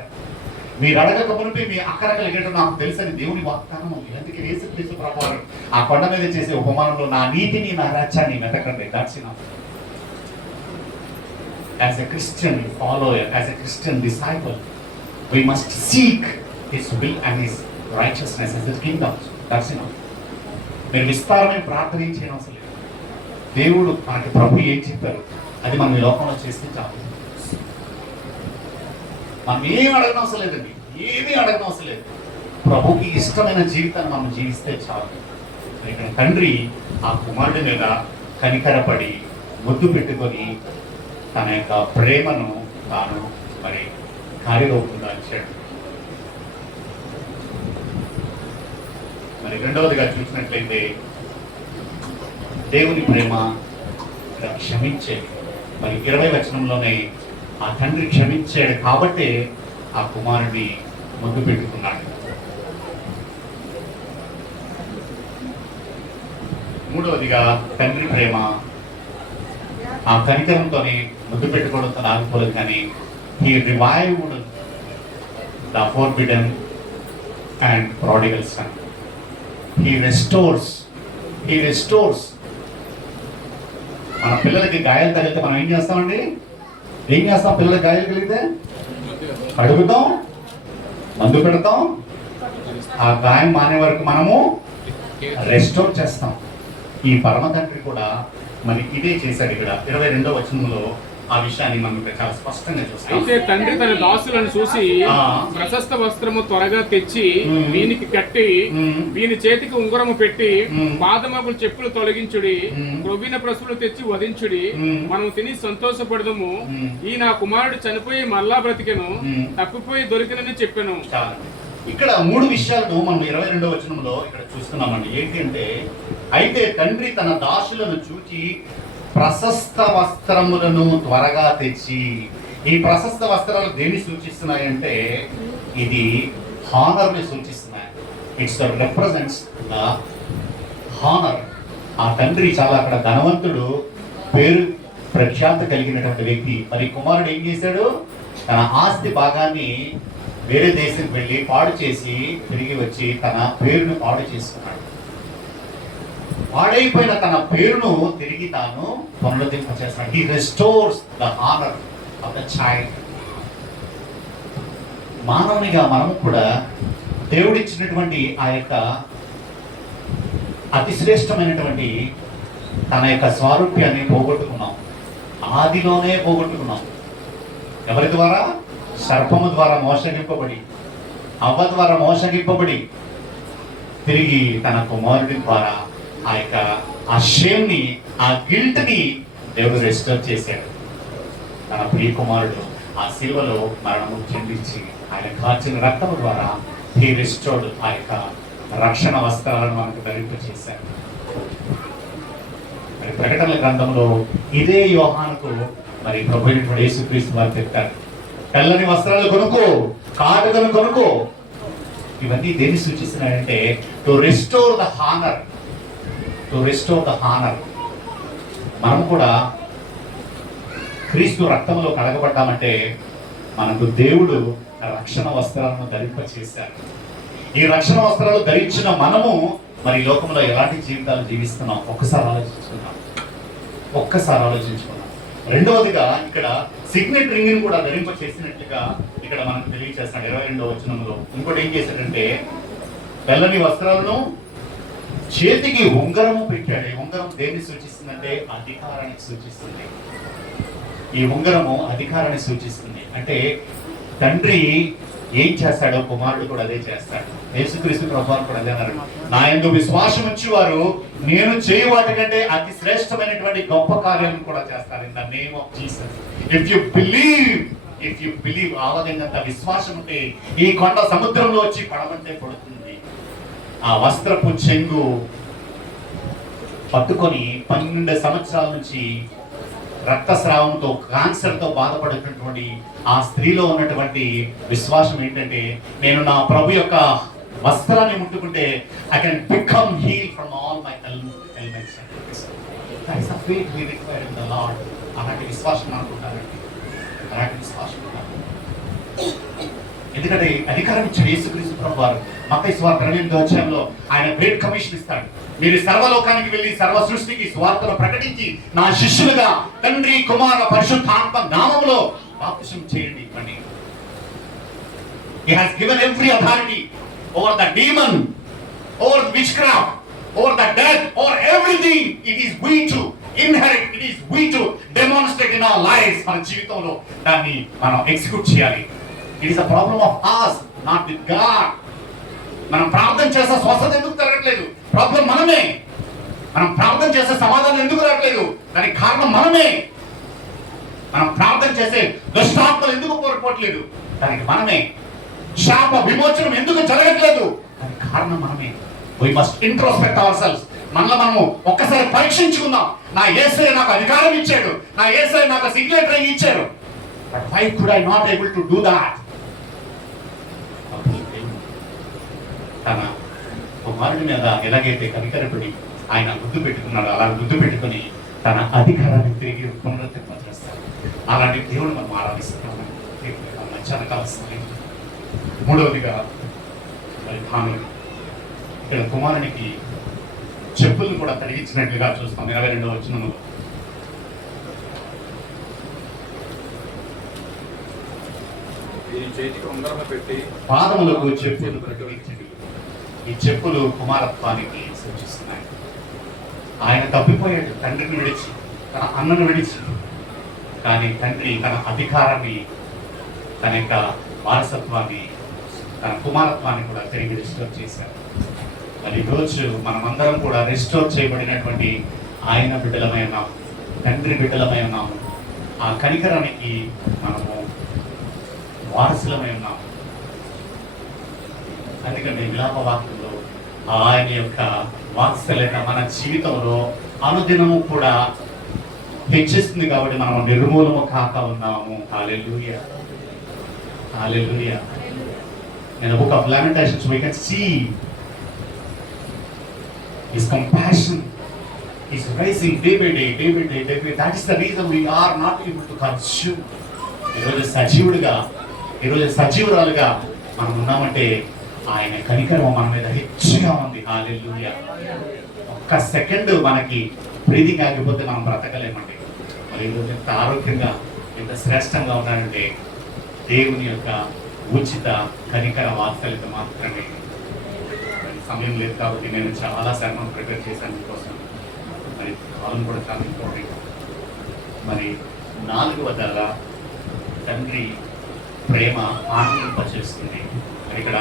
మీరు అడగక మునిపే మీ అక్కర కలిగేటో నాకు తెలుసని దేవుని వాగ్దానం. ఎందుకంటే యేసుక్రీస్తు ప్రభువారు ఆ కొండ మీద చేసే ఉపమానంలో నా నీతిని, నా రాజ్యాన్ని వెతకండి. That's enough. As a Christian follower, as a Christian disciple, we must seek His will and His righteousness as His kingdom. That's enough. మీరు విస్తారమైన ప్రార్థన చేయడం అవసరం లేదు. దేవుడు మనకి ప్రభు ఏం చెప్పారు అది మనం ఈ లోకంలో చేస్తే చాలు. మనం ఏం అడగనవసరం లేదండి, ఏమీ అడగనవసరం లేదు. ప్రభుకి ఇష్టమైన జీవితాన్ని మనం జీవిస్తే చాలు. ఇక్కడ తండ్రి ఆ కుమారుడి మీద కనికరపడి ముద్దు పెట్టుకొని తన యొక్క ప్రేమను తాను మరి కార్యరూపం దాల్చాడు. మరి రెండవదిగా చూసినట్లయితే దేవుని ప్రేమ క్షమించేది. మరి 20వ వచనంలోనే ఆ తండ్రి క్షమించాడు కాబట్టి ఆ కుమారుడిని ముద్దు పెట్టుకున్నాడు. మూడవదిగా తండ్రి ప్రేమ ఆ కనికరంతోనే ముద్దు పెట్టుకోవడంతో ఆగిపోలేదు, కానీ he revived the forbidden and prodigal son. He restores. మన పిల్లలకి గాయాలు తగిలితే మనం ఏం చేస్తామండి? పిల్లలకి గాయాలు కలిగితే అడుగుతాం, మందు పెడతాం, ఆ గాయం మానే వరకు మనము రెస్టోర్ చేస్తాం. ఈ పరమ తండ్రి కూడా మరి ఇదే చేశాడు. ఇక్కడ 22వ వచనంలో ఆ విషయాన్ని మనం ఇక్కడ చాలా స్పష్టంగా చూస్తాం. అయితే తండ్రి తన దాసులను చూసి ప్రశస్త వస్త్రము త్వరగా తెచ్చి వీనికి కట్టి వీని చేతికి ఉంగరము పెట్టి పాదమగులు చెప్పులు తొలగించుడి, క్రొవ్విన ప్రశ్నలు తెచ్చి వధించుడి, మనం తిని సంతోషపడదము. ఈ నా కుమారుడు చనిపోయి మరలా బ్రతికెను, తప్పిపోయి దొరికినని చెప్పాను. ఇక్కడ 3 విషయాలను మనం 22వ వచనంలో ఇక్కడ చూస్తున్నామండి. ఏంటి అంటే, అయితే తండ్రి తన దాసులను చూచి ప్రశస్త వస్త్రములను త్వరగా తెచ్చి, ఈ ప్రశస్త వస్త్రాలు దేన్ని సూచిస్తున్నాయంటే ఇది హానర్ని సూచిస్తున్నాయి. It's represents the honour. ఆ తండ్రి చాలా అక్కడ ధనవంతుడు, పేరు ప్రఖ్యాత కలిగినటువంటి వ్యక్తి. మరి కుమారుడు ఏం చేశాడు? తన ఆస్తి భాగాన్ని వేరే దేశం వెళ్ళి పాడు చేసి తిరిగి వచ్చి తన పేరును పాడు చేసుకున్నాడు. పాడైపోయిన తన పేరును తిరిగి తాను పునరుద్ధరింపచేస్తాడు. He restores the honour of the child. మానవునిగా మనము కూడా దేవుడిచ్చినటువంటి ఆ యొక్క అతి శ్రేష్టమైనటువంటి తన యొక్క స్వారూప్యాన్ని పోగొట్టుకున్నాం. ఆదిలోనే పోగొట్టుకున్నాం. ఎవరి ద్వారా? సర్పము ద్వారా మోసగింపబడి, అవ్వ ద్వారా మోసగింపబడి, తిరిగి తన కుమారుడి ద్వారా ఆ యొక్క ఆ షేమ్ని, ఆ గిల్ట్ని దేవుడు రెస్టోర్ చేశాడు. తన ప్రియ కుమారుడు ఆ శిలువలో మరణము చెందించి ఆయన కార్చిన రక్తము ద్వారా హీ రెస్టోర్డ్ ఆ యొక్క రక్షణ వస్త్రాలను మనకు ధరింప చేశాడు. మరి ప్రకటనల గ్రంథంలో ఇదే యోహానుకు మరి ప్రభు అయినటువంటి యేసుక్రీస్తు వారు చెప్పారు, తెల్లని వస్త్రాలు కొనుక్కో, కాటుకను కొనుక్కో. ఇవన్నీ దేన్ని సూచిస్తున్నాయంటే టు రెస్టోర్ ద హానర్. మనం కూడా క్రీస్తు రక్తంలో కడగబడ్డామంటే మనకు దేవుడు రక్షణ వస్త్రాలను ధరింప చేశారు. ఈ రక్షణ వస్త్రాలు ధరించిన మనము మరి లోకంలో ఎలాంటి జీవితాలు జీవిస్తున్నాం ఒక్కసారి ఆలోచించుకున్నాం. రెండవదిగా ఇక్కడ సిగ్నెట్ రింగ్ కూడా ధరింప చేసినట్లుగా ఇక్కడ మనకు తెలియజేస్తాడు 22వ వచనంలో. ఇంకోటి ఏం చేశాడంటే తెల్లని వస్త్రాలను, చేతికి ఉంగరము పెట్టాడు. ఈ ఉంగరం దేన్ని సూచిస్తుందంటే అధికారానికి సూచిస్తుంది. ఈ ఉంగరము అధికారాన్ని సూచిస్తుంది. అంటే తండ్రి ఏం చేస్తాడో కుమారుడు కూడా అదే చేస్తాడు. యేసుక్రీస్తు ప్రభువారు కూడా అదే అన్నారు, నా యందు విశ్వాసం ఉంచేవారు నేను చేయు వాటికంటే అతి శ్రేష్టమైనటువంటి గొప్ప కార్యాలను కూడా చేస్తారు. In the name of Jesus. If you believe ఆవదంత విశ్వాసం ఉంటే ఈ కొండ సముద్రంలో వచ్చి పడమంటే పడుతుంది. ఆ వస్త్రపు చెంగు పట్టుకొని 12 సంవత్సరాల నుంచి రక్తస్రావంతో, క్యాన్సర్తో బాధపడుతున్నటువంటి ఆ స్త్రీలో ఉన్నటువంటి విశ్వాసం ఏంటంటే, నేను నా ప్రభు యొక్క వస్త్రాన్ని ముట్టుకుంటే I can become heal from all my elements. That is the faith we require in the lord. అలాంటి విశ్వాసం అనుకుంటారండి, అలాంటి విశ్వాసం. ఎందుకంటే అధికారం ఇచ్చిన యేసుక్రీస్తు ప్రభువారు మత్తయి సువార్త 28వ అధ్యాయంలో ఆయన గ్రేట్ కమిషన్ ఇస్తాడు. మీరు సర్వలోకానికి వెళ్ళి సర్వ సృష్టికి సువార్తను ప్రకటించి నా శిష్యులుగా తండ్రి, కుమార, పరిశుద్ధాత్మ నామములో బాప్తిసం చేయండి. He has given every authority over the demon, over the witchcraft, over the death, over everything. It is we to inherit, it is we to demonstrate in our lifes. మన జీవితంలో దాన్ని మనం ఎగ్జిక్యూట్ చేయాలి. It is a problem of us, not with God. మనం ప్రార్థన చేసే స్వస్థత ఎందుకు జరగట్లేదు? ప్రాబ్లం మనమే. మనం ప్రార్థన చేసే సమాధానం ఎందుకు రావట్లేదు? దానికి కారణం మనమే. మనం ప్రార్థన చేసే దుష్టాత్మలు ఎందుకు కోరుకోవట్లేదు? దానికి మనమే. శాప విమోచనం ఎందుకు జరగట్లేదు? దానికి కారణం మనమే. We must introspect ourselves. మనలో మనము ఒక్కసారి పరీక్షించుకుందాం. నా యేసయ్య నాకు అధికారం ఇచ్చాడు, నా యేసయ్య నాకు సిగ్నేచర్ ఇచ్చాడు, but why could I not able to do that? తన కుమారుడి మీద ఎలాగైతే కనికరపడి ఆయన గుర్తు పెట్టుకున్నాడు, అలా గుర్తు పెట్టుకుని తన అధికారాన్ని తిరిగి పునరుద్ధరింపజేస్తాడు. అలాంటి దేవుడు మనం ఆరాధిస్తున్నాము. మధ్యాహ్న కాల సమయం. మూడవదిగా మరి తాను ఇక్కడ కుమారునికి చెప్పులను కూడా తొలగించినట్లుగా చూస్తాం. 22వ వచనంలో పాదములకు చెప్పులు తొలగించండి. ఈ చెప్పులు కుమారత్వానికి సూచిస్తున్నాయి. ఆయన తప్పిపోయాడు, తండ్రిని విడిచి, తన అన్నను విడిచి. కానీ తండ్రి తన అధికారాన్ని, తన యొక్క వారసత్వాన్ని, తన కుమారత్వాన్ని కూడా తిరిగి రిస్టోర్ చేశారు. మరి ఈరోజు మనమందరం కూడా రిస్టోర్ చేయబడినటువంటి ఆయన బిడ్డలమై ఉన్నాము, తండ్రి బిడ్డలమై ఉన్నాము. ఆ కనికరానికి మనము వారసులమై ఉన్నాము. అందుకని విలాప వాక్యంలో ఆయన యొక్క వాత్సల్యత మన జీవితంలో అనుదినము కూడా హెచ్చిస్తుంది. కాబట్టి మనం నిర్మూలము కాక ఉన్నాము. హల్లెలూయా, హల్లెలూయా. In the book of Lamentations we can see his compassion is rising day by day, day by day, day by day. That is the reason we are not able to consume. ఈరోజు సజీవుడిగా, ఈరోజు సజీవురాలుగా మనం ఉన్నామంటే ఆయన కనికరం మన మీద హెచ్చుగా ఉంది. హల్లెలూయా. ఒక్క సెకండ్ మనకి బ్రీదింగ్ ఆగిపోతే మనం బ్రతకలేమండి. మరి ఈరోజు ఎంత ఆరోగ్యంగా, ఎంత శ్రేష్టంగా ఉన్నాడంటే దేవుని యొక్క ఉచిత కనికర వాత్సల్యత మాత్రమే. సమయం లేదు కాబట్టి నేను చాలా శర్మం ప్రిపేర్ చేశాను మీకోసం. మరి కాలం కూడా చాలా ఇంపార్టెంట్. మరి 4వదిగా తండ్రి ప్రేమ ఆనందింపచేస్తుంది. ఇక్కడ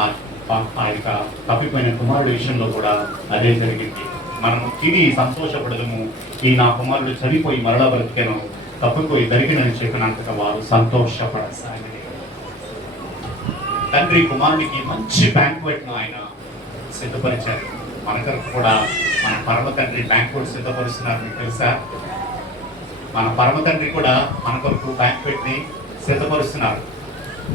ఆ యొక్క తప్పిపోయిన కుమారుడి విషయంలో కూడా అదే జరిగింది. మనము తిని సంతోషపడదము, ఈ నా కుమారుడు చనిపోయి మరలా బ్రతికెను, తప్పిపోయి దొరికినని చెప్పినంతగా వారు సంతోషపడసాగారు. తండ్రి కుమారుడికి మంచి బ్యాంక్వెట్ను ఆయన సిద్ధపరిచారు. మన కొరకు కూడా మన పరమ తండ్రి బ్యాంక్వెట్ సిద్ధపరుస్తున్నారు. మీకు తెలుసా? మన పరమ తండ్రి కూడా మన కొరకు బ్యాంక్వెట్ని సిద్ధపరుస్తున్నారు.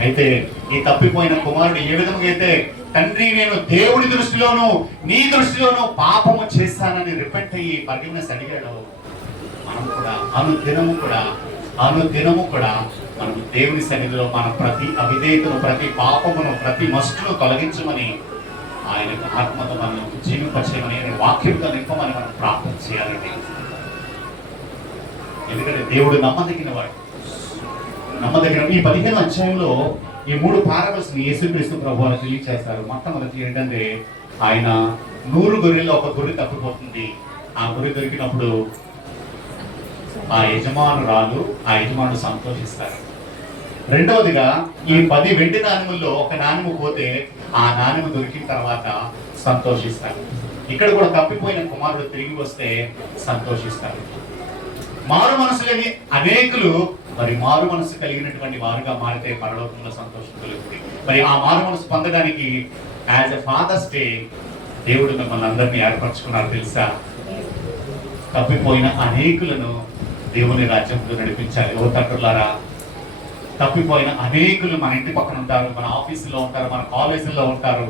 అయితే ఈ తప్పిపోయిన కుమారుడు ఏ విధంగా అయితే తండ్రి నేను దేవుడి దృష్టిలోను నీ దృష్టిలోను పాపము చేశానని రిపెంట్ అయ్యి ఫర్గివ్నెస్ అడిగాడు, మనం కూడా అనుదినము కూడా మనం దేవుని సన్నిధిలో మన ప్రతి అవిధేయతను, ప్రతి పాపమును, ప్రతి మస్టును తొలగించమని, ఆయన ఆత్మతో మనం జీవింపచేయమని, ఆయన వాక్యంతో నింపమని మనం ప్రార్థన చేయాలండి. ఎందుకంటే దేవుడు నమ్మదగిన వాడు. ఈ 15వ అధ్యాయంలో ఈ 3 పారబుల్స్ ని యేసుక్రీస్తు ప్రభువు తెలియజేస్తారు. మొట్టమొదటి ఏంటంటే ఆయన 100 గొర్రెల్లో ఒక గొర్రె తప్పిపోతుంది. ఆ గొర్రె దొరికినప్పుడు ఆ యజమానుడు సంతోషిస్తారు. రెండవదిగా ఈ 10 వెండి నాణెముల్లో ఒక నాణెము పోతే ఆ నాణెము దొరికిన తర్వాత సంతోషిస్తారు. ఇక్కడ కూడా తప్పిపోయిన కుమారుడు తిరిగి వస్తే సంతోషిస్తారు. మారు మనసు లేని అనేకులు మరి మారు మనసు కలిగినటువంటి వారుగా మారితే పరలోకంలో సంతోషం కలుగుతుంది. మరి ఆ మారు మనసు పొందడానికి యాజ్ ఎ ఫాదర్స్ డే దేవుడు మిమ్మల్ని అందరినీ ఏర్పరచుకున్నారు. తెలుసా? తప్పిపోయిన అనేకులను దేవుని రాజ్యంలో నడిపించాలి. ఓ తండ్రులారా, తప్పిపోయిన అనేకులు మన ఇంటి పక్కన ఉంటారు, మన ఆఫీసులో ఉంటారు, మన కాలేజీల్లో ఉంటారు,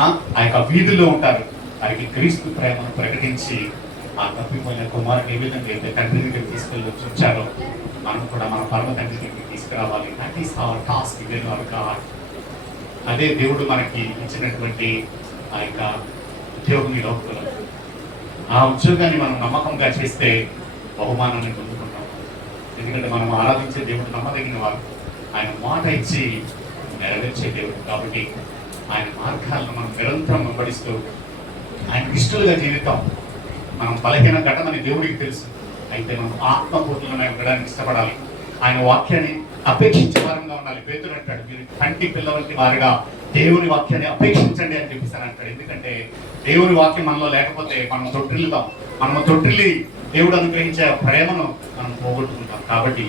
ఆ యొక్క వీధుల్లో ఉంటారు. వారికి క్రీస్తు ప్రేమను ప్రకటించి ఆ తప్పిపోయిన కుమారుడు ఏ విధంగా అయితే తండ్రి దగ్గర తీసుకెళ్ళి చూచారో మనం కూడా మన పరమ తండ్రి దగ్గరికి తీసుకురావాలి. That is our task in our God. అదే దేవుడు మనకి ఇచ్చినటువంటి ఆ యొక్క ఉద్యోగం ఈ లోకంలో. ఆ ఉద్యోగాన్ని మనం నమ్మకంగా చేస్తే బహుమానాన్ని పొందుకుంటాం. ఎందుకంటే మనం ఆరాధించే దేవుడు నమ్మదగిన వారు, ఆయన మాట ఇచ్చి నెరవేర్చే దేవుడు. కాబట్టి ఆయన మార్గాలను మనం నిరంతరం వెంబడిస్తూ ఆయనకు ఇష్టలుగా జీవితాం. మనం బలహీన ఘటమని దేవుడికి తెలుసు. అయితే మనం ఆత్మపూర్తిలోనే ఉండడానికి ఇష్టపడాలి. ఆయన వాక్యాన్ని అపేక్షించే వారంగా ఉండాలి. పేతురు అంటాడు, మీరు కంటి పిల్ల వంటి వారుగా దేవుని వాక్యాన్ని అపేక్షించండి అని చెప్పేసి అంటాడు. ఎందుకంటే దేవుని వాక్యం మనలో లేకపోతే మనం తొట్టిల్లుదాం. మనం తొట్టిల్లి దేవుడు అనుగ్రహించే ప్రేమను మనం పోగొట్టుకుంటాం. కాబట్టి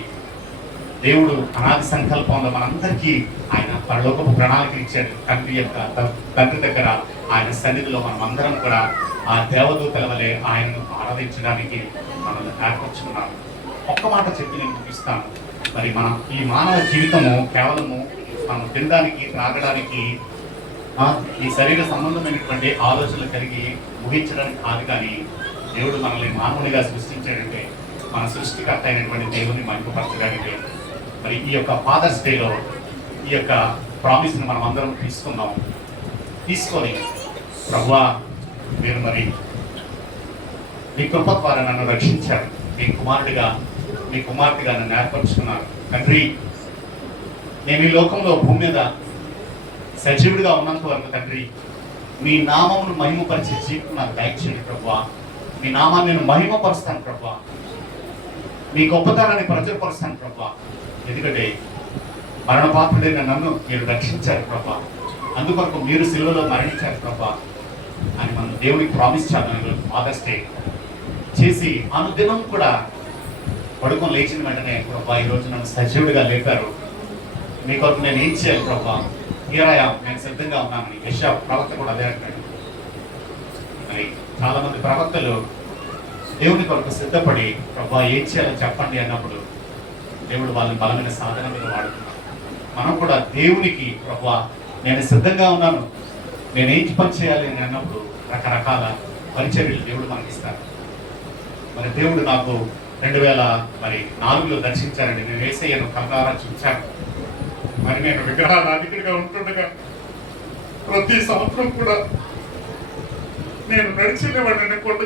దేవుడు అనాది సంకల్పంలో మనందరికీ ఆయన పరలోకపు ప్రణాళికలు ఇచ్చాడు. తండ్రి దగ్గర ఆయన సన్నిధిలో మనం అందరం కూడా ఆ దేవదూతల వలె ఆయనను ఆరాధించడానికి మనం ఏర్పరచుకున్నాము. ఒక్క మాట చెప్పి నేను ముగిస్తాను. మరి మనం ఈ మానవ జీవితము కేవలము మనం తినడానికి, త్రాగడానికి, ఈ శరీర సంబంధమైనటువంటి ఆలోచనలు కలిగి ముగించడానికి కాదు. కానీ దేవుడు మనల్ని మానవునిగా సృష్టించాడంటే మన సృష్టికర్త అయినటువంటి దేవుని మహిమపరచడానికి. మరి ఈ యొక్క ఫాదర్స్ డేలో ఈ యొక్క ప్రామిస్ని మనం అందరం తీసుకుందాం. తీసుకొని ప్రభువా, మీరు మరి మీ కృప ద్వారా నన్ను రక్షించారు. మీ కుమారుడిగా, మీ కుమార్తెగా నన్ను ఏర్పరచుకున్నారు. తండ్రి, నేను ఈ లోకంలో భూమి మీద సజీవుడిగా ఉన్నంత వరకు తండ్రి, మీ నామమును మహిమపరిచే జీవితం నాకు దయచేయండి ప్రభువా. మీ నామాన్ని నేను మహిమపరుస్తాను ప్రభువా. మీ గొప్పతనాన్ని ప్రచురపరుస్తాను ప్రభువా. ఎందుకంటే మరణపాత్రుడైన నన్ను మీరు రక్షించారు ప్రభా. అందుకొరకు మీరు సిలువలో మరణించారు ప్రభా అని మనం దేవునికి ప్రామిస్ చేయాలి. ఫాదర్స్ డే చేసి అనుదినం కూడా పడుకొని లేచిన వెంటనే ప్రభా, ఈరోజు నన్ను సజీవుడిగా లేపారు. మీ కొరకు నేను ఏం చేయాలి ప్రభా? హీరాయా, నేను సిద్ధంగా ఉన్నానని యెషయా ప్రవక్త కూడా అదే అంటాడు. మరి చాలా మంది ప్రవక్తలు దేవుని కొరకు సిద్ధపడి ప్రభా ఏం చేయాలని చెప్పండి అన్నప్పుడు దేవుడు వాళ్ళని బలమైన సాధన మీద వాడుతున్నారు. మనం కూడా దేవునికి ప్రభా నేను సిద్ధంగా ఉన్నాను, నేనేం పని చేయాలి అని అన్నప్పుడు రకరకాల పరిచర్యలు దేవుడు మనకిస్తారు. మరి దేవుడు నాకు 2004లో దర్శించారండి. నేను యేసయ్యను కళ్ళారా చూశాను. మరి నేను విగ్రహారాధికుడిగా ఉంటుండగా ప్రతి సంవత్సరం కూడా నేను నడిచేవాడిని. కొండ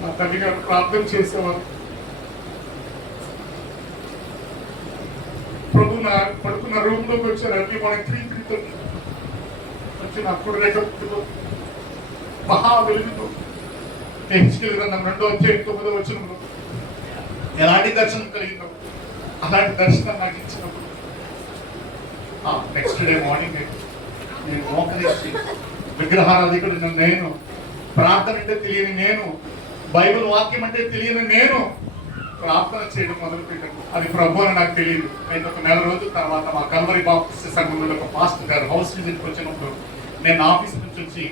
నా తల్లి గారు ప్రార్థన చేసేవారు. ప్రభు నా పడుకున్న రూమ్ లోకి వచ్చారు. అన్ని మనకి 3:30 వచ్చి నా కుడి రేఖలో మహా వెలుగుతో గ్రంథం 2వ అధ్యాయం 9వ వచనంలో ఎలాంటి దర్శనం కలిగిందో అలాంటి దర్శనం నాకు ఇచ్చినప్పుడు నెక్స్ట్ డే మార్నింగ్ నేను మోకరించి విగ్రహారాధికుడు నేను, ప్రార్థన అంటే తెలియని నేను, బైబిల్ వాక్యం అంటే తెలియని నేను ప్రార్థన చేయడం మొదలుపెట్టాను. అది ప్రభు అని నాకు తెలియదు. అయితే ఒక నెల రోజుల తర్వాత మా కల్వరి బాప్టిస్ట్ సంఘంలో ఒక పాస్టర్ గారు హౌస్ విజిట్కి వచ్చినప్పుడు నేను ఆఫీస్ నుంచి వచ్చి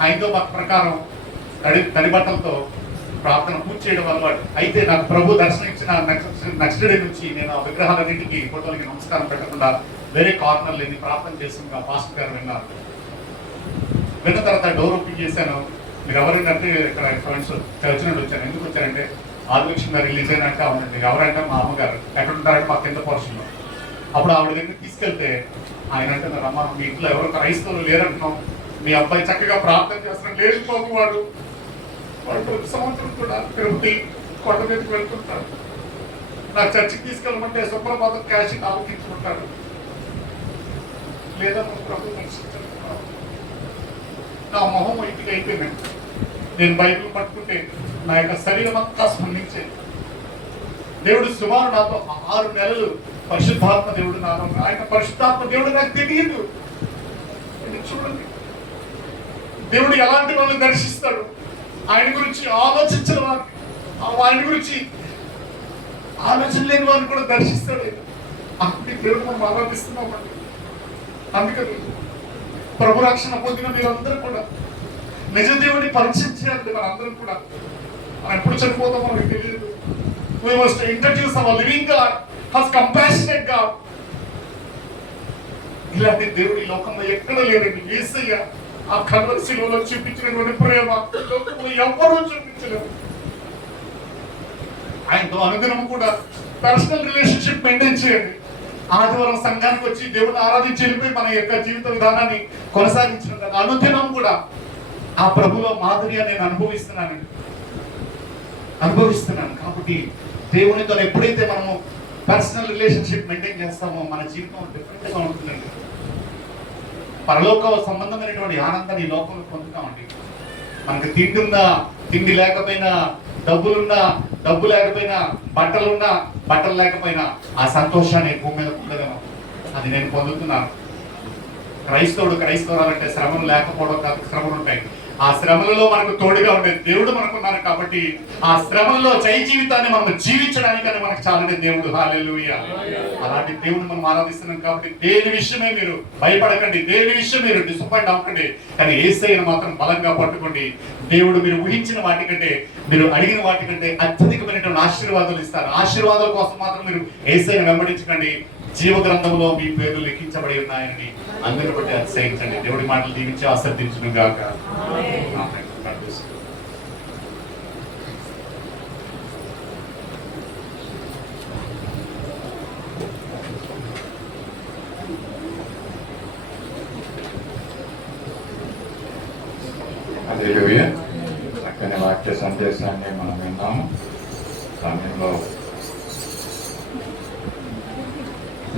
హైదరాబాద్ మత ప్రకారం తడి బట్టలతో ప్రార్థన పూర్తి చేయడం అలవాటు. అయితే నాకు ప్రభు దర్శనం ఇచ్చిన నెక్స్ట్ డే నుంచి నేను ఆ విగ్రహాలన్నింటికి, ఫోటోలకి నమస్కారం పెట్టకుండా వేరే కార్నర్లు వెళ్ళి ప్రార్థన చేస్తున్నా. పాస్టర్ గారు విన్నారు. విన్న తర్వాత డోర్ ఓపెన్ చేశాను. మీరు ఎవరైనా ఇక్కడ ఫ్రెండ్స్ చర్చ్ నుండి వచ్చాను. ఎందుకు వచ్చారంటే ఆదిలక్ష్మి గారు రిలీజ్ అయినాక అవునండి. ఎవరంటే మా అమ్మగారు. ఎక్కడ ఉంటారంటే మా కింద పోర్షన్లో. అప్పుడు ఆవిడ దగ్గర తీసుకెళ్తే ఆయన అంటున్నారు, అమ్మ మీ ఇంట్లో ఎవరు క్రైస్తవులు లేరంటున్నాం, మీ అబ్బాయి చక్కగా ప్రార్థన చేస్తున్నాడు. లేదు బాబు, వాడు ప్రతి సంవత్సరం కూడా తిరుపతి కొండ మీదకి వెళ్తుంటాడు. నా చర్చికి తీసుకెళ్ళమంటే సుప్రభాతం క్యాష్ ఆలోచించుకుంటాడు. లేదా ప్రభు నా మొహం ఇంటికి అయిపోయిందండి. నేను బైబిల్ పట్టుకుంటే నా యొక్క శరీరం అంతా స్పందించేది. దేవుడు సుమారు నాతో 6 నెలలు పరిశుద్ధాత్మ దేవుడు నాలో, ఆయన పరిశుద్ధాత్మ దేవుడు నాకు తెలియదు. చూడండి దేవుడు ఎలాంటి వాళ్ళని దర్శిస్తాడు. ఆయన గురించి ఆలోచించిన వారు, ఆయన గురించి ఆలోచన లేని వారిని కూడా దర్శిస్తాడు. అప్పుడు దేవుడు మనం ఆరాధిస్తున్నామండి. అందుకని ప్రభు రక్షణ పొందిన మీరందరూ కూడా నిజ దేవుడిని పరిచయం చేయాలి. మనందరం కూడా మనం ఎప్పుడు చనిపోతామో మనకు తెలియదు. We must introduce our living God, has compassionate God. ఇలాంటి దేవుడి లోకంలో ఎక్కడ లేదండి. యేసయ్య ఆ కల్వరి శిలువలో చూపించినటువంటి ప్రేమ లోకంలో ఎవ్వరూ చూపించలేరు. ఆయనతో అనుదినం కూడా పర్సనల్ రిలేషన్షిప్ మెయింటైన్ చేయండి. ఆదివారం సంఘానికి వచ్చి దేవుని ఆరాధించి వెళ్ళిపోయి మన యొక్క జీవిత విధానాన్ని కొనసాగించిన అనుదినం కూడా ఆ ప్రభువులో మాధుర్యాన్ని నేను అనుభవిస్తున్నాను. కాబట్టి దేవునితో ఎప్పుడైతే మనము పర్సనల్ రిలేషన్షిప్ మెయింటైన్ చేస్తామో మన జీవితం డిఫరెంట్గా ఉంటుందండి. పరలోక సంబంధమైనటువంటి ఆనందాన్ని ఈ లోకంలో పొందుతామండి. మనకు తిండి ఉన్నా, తిండి లేకపోయినా, డబ్బులున్నా, డబ్బు లేకపోయినా, బట్టలు లేకపోయినా ఆ సంతోషాన్ని భూమి మీద పొందగలం. అది నేను పొందుతున్నాను. క్రైస్తవురాలంటే శ్రమలు లేకపోవడం కాదు, శ్రమలు ఉంటాయి. ఆ శ్రమలలో మనకు తోడుగా ఉండే దేవుడు మనకున్నారు కాబట్టి ఆ శ్రమలలో జయ జీవితాన్ని మనం జీవించడానికని మనకు చాలండి దేవుడు. హల్లెలూయా. అలాంటి దేవుడు మనం ఆరాధిస్తున్నాం కాబట్టి దేని విషయమే మీరు భయపడకండి, దేని విషయం మీరు డిసప్పాయింట్ అవ్వకండి. కానీ యేసయ్యను మాత్రం బలంగా పట్టుకోండి. దేవుడు మీరు ఊహించిన వాటికంటే, మీరు అడిగిన వాటికంటే అత్యధికమైనటువంటి ఆశీర్వాదాలు ఇస్తారు. ఆశీర్వాదాల కోసం మాత్రం మీరు యేసయ్యను వెంబడించకండి. జీవ గ్రంథంలో మీ పేర్లు లిఖించబడి ఉన్నాయని అందరూ బట్టి అతిశయించండి. దేవుడి మాటలు దీవించి ఆశీర్వదించును గాక. హల్లెలూయా. చక్కని వాక్య సందేశాన్ని మనం విన్నాము. సమయంలో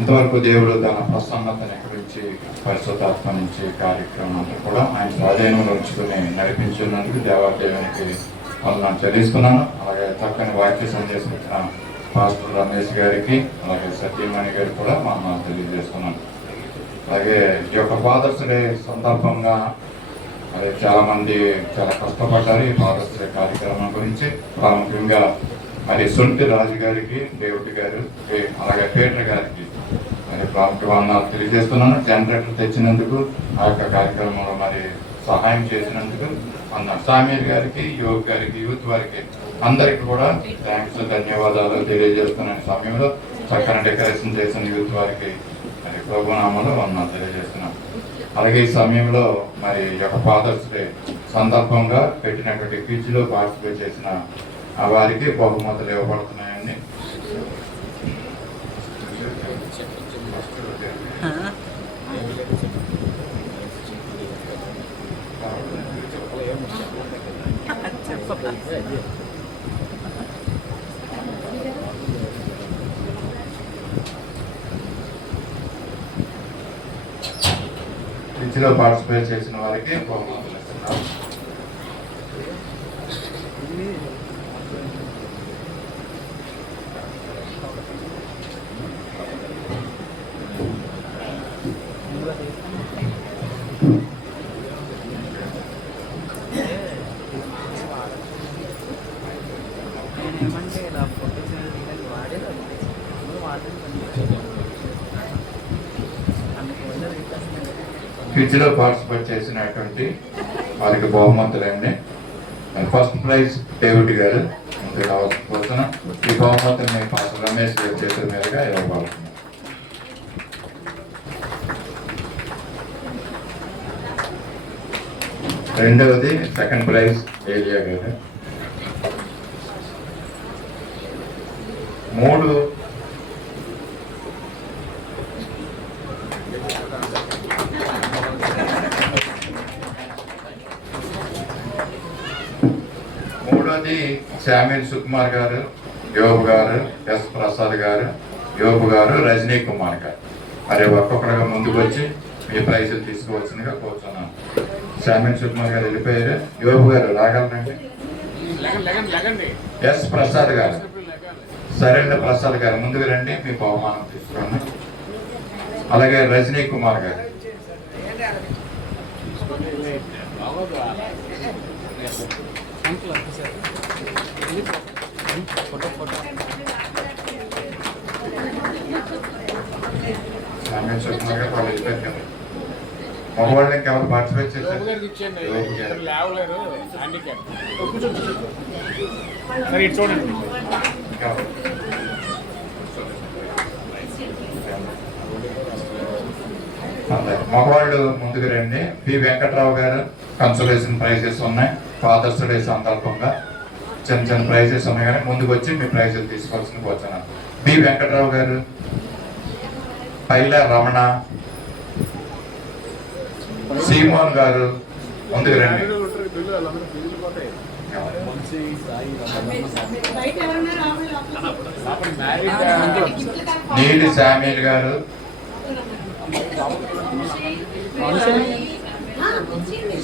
ఇంతవరకు దేవుడు తన ప్రసన్నతని గురించి, పరిశుద్ధాత్మ నుంచి కార్యక్రమం అంతా కూడా ఆయన స్వాధీనంలో ఉంచుకుని నడిపించినందుకు దేవాదేవునికి వందనాలు చెల్లిస్తున్నాను. అలాగే చక్కని వాక్య సందేశం ఇచ్చిన పాస్టర్ రమేష్ గారికి, అలాగే సత్యమణి గారికి కూడా వందనాలు తెలియజేస్తున్నాను. అలాగే ఈ యొక్క ఫాదర్స్ డే సందర్భంగా మరి చాలా మంది చాలా కష్టపడ్డారు ఈ ఫాదర్స్ డే కార్యక్రమం గురించి. ప్రాముఖ్యంగా మరి సొంటి రాజు గారికి, డేవిడ్ గారు, అలాగే పీటర్ గారికి మరి ప్రాముఖ్య వందనాలు తెలియజేస్తున్నాను. జనరేటర్ తెచ్చినందుకు, ఆ యొక్క కార్యక్రమంలో మరి సహాయం చేసినందుకు వందనాలు. సామీర్ గారికి, యోగ్ గారికి, యూత్ వారికి అందరికి కూడా థ్యాంక్స్, ధన్యవాదాలు తెలియజేస్తున్నాను. సమయంలో చక్కని డెకరేషన్ చేసిన యూత్ వారికి మరి ప్రభునామాలో వందనాలు తెలియజేస్తున్నాను. అలాగే ఈ సమయంలో మరి యొక్క ఫాదర్స్ డే సందర్భంగా పెట్టినటువంటి క్విజ్లో పార్టిసిపేట్ చేసిన వారికి బహుమతులు ఇవ్వబడుతున్నాయండి. క్విజ్లో పార్టిసిపేట్ చేసిన వారికి బహుమతులు ఇస్తున్నారు. క్విజ్లో పార్టిసిపేట్ చేసినటువంటి వారికి బహుమతులండి. ఫస్ట్ ప్రైజ్ డేవిడ్ గారు వస్తున్న ఈ బహుమతిని పాస్టర్ రమేష్ గారి చేతుల మీదుగా ఇవ్వబడుతుంది. రెండవది సెకండ్ ప్రైజ్ ఏలియా గారు. మూడోది శామ్యూల్ సుకుమార్ గారు, యోబు గారు, ఎస్ ప్రసాద్ గారు, యోబు గారు, రజనీ కుమార్ గారు. మరి ఒక్కొక్కరుగా ముందుకు వచ్చి మీ ప్రైజులు తీసుకోవాల్సిందిగా కోరుతున్నాను. శామ్యూల్ సుకుమార్ గారు వెళ్ళిపోయారు. యోబు గారు రాగలరండి. ఎస్ ప్రసాద్ గారు, సరేంద్ర ప్రసాద్ గారు ముందుకు రండి, మీ బహుమానం తీసుకోండి. అలాగే రజనీ కుమార్ గారు. మగవాళ్ళు ఇంకెవరు పార్టిసిపేట్ చేశారు? చూడండి. మగవాళ్ళు ముందుకు రండి. పి వెంకట్రావు గారు, కన్సోలేషన్ ప్రైజెస్ ఉన్నాయి. ఫాదర్స్ డే సందర్భంగా చిన్న చిన్న ప్రైజెస్ ఉన్నాయి, కానీ ముందుకు వచ్చి మీ ప్రైజెస్ తీసుకోవాల్సిన కోరుతున్నాను. బి వెంకట్రావు గారు, పైల రమణ, సీమోన్ గారు ముందుకు రండి. నీటి శామ్యూల్ గారు,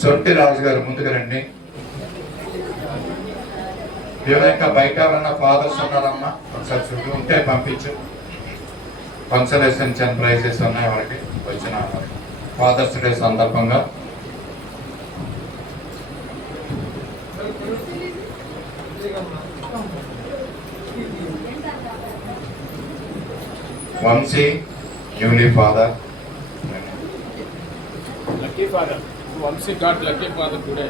సొట్టి రాజు గారు ముందుకు రండి. ఇంకా బయట ఎవరన్నా ఫాదర్స్ ఉన్నారమ్మా? ఒకసారి చుట్టూ ఉంటే పంపించు. కన్సలేషన్ ప్రైజెస్ ఉన్నాయి వాళ్ళకి వచ్చిన ఫాదర్స్ డే సందర్భంగా. Vamshi newly father. Lucky father. Vamshi got lucky father today.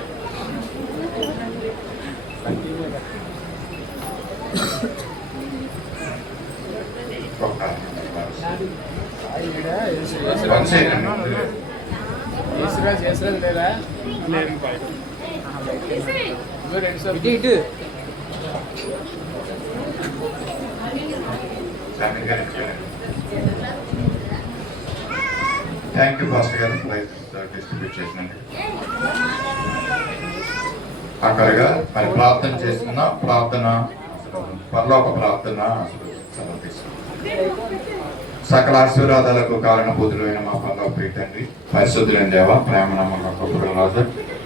లేదా ఇటు థ్యాంక్ యూ పాస్టర్ గారు డిస్ట్రిబ్యూట్ చేసినందుకు. అక్కడగా మరి ప్రార్థన చేసుకున్న ప్రార్థన పరలోక ప్రార్థన సకల ఆశీర్వాదాలకు కారణభూతులైన మా పరలోక తండ్రి, పరిశుద్ధులైన దేవ, ప్రేమ నమ్మకం రాజు,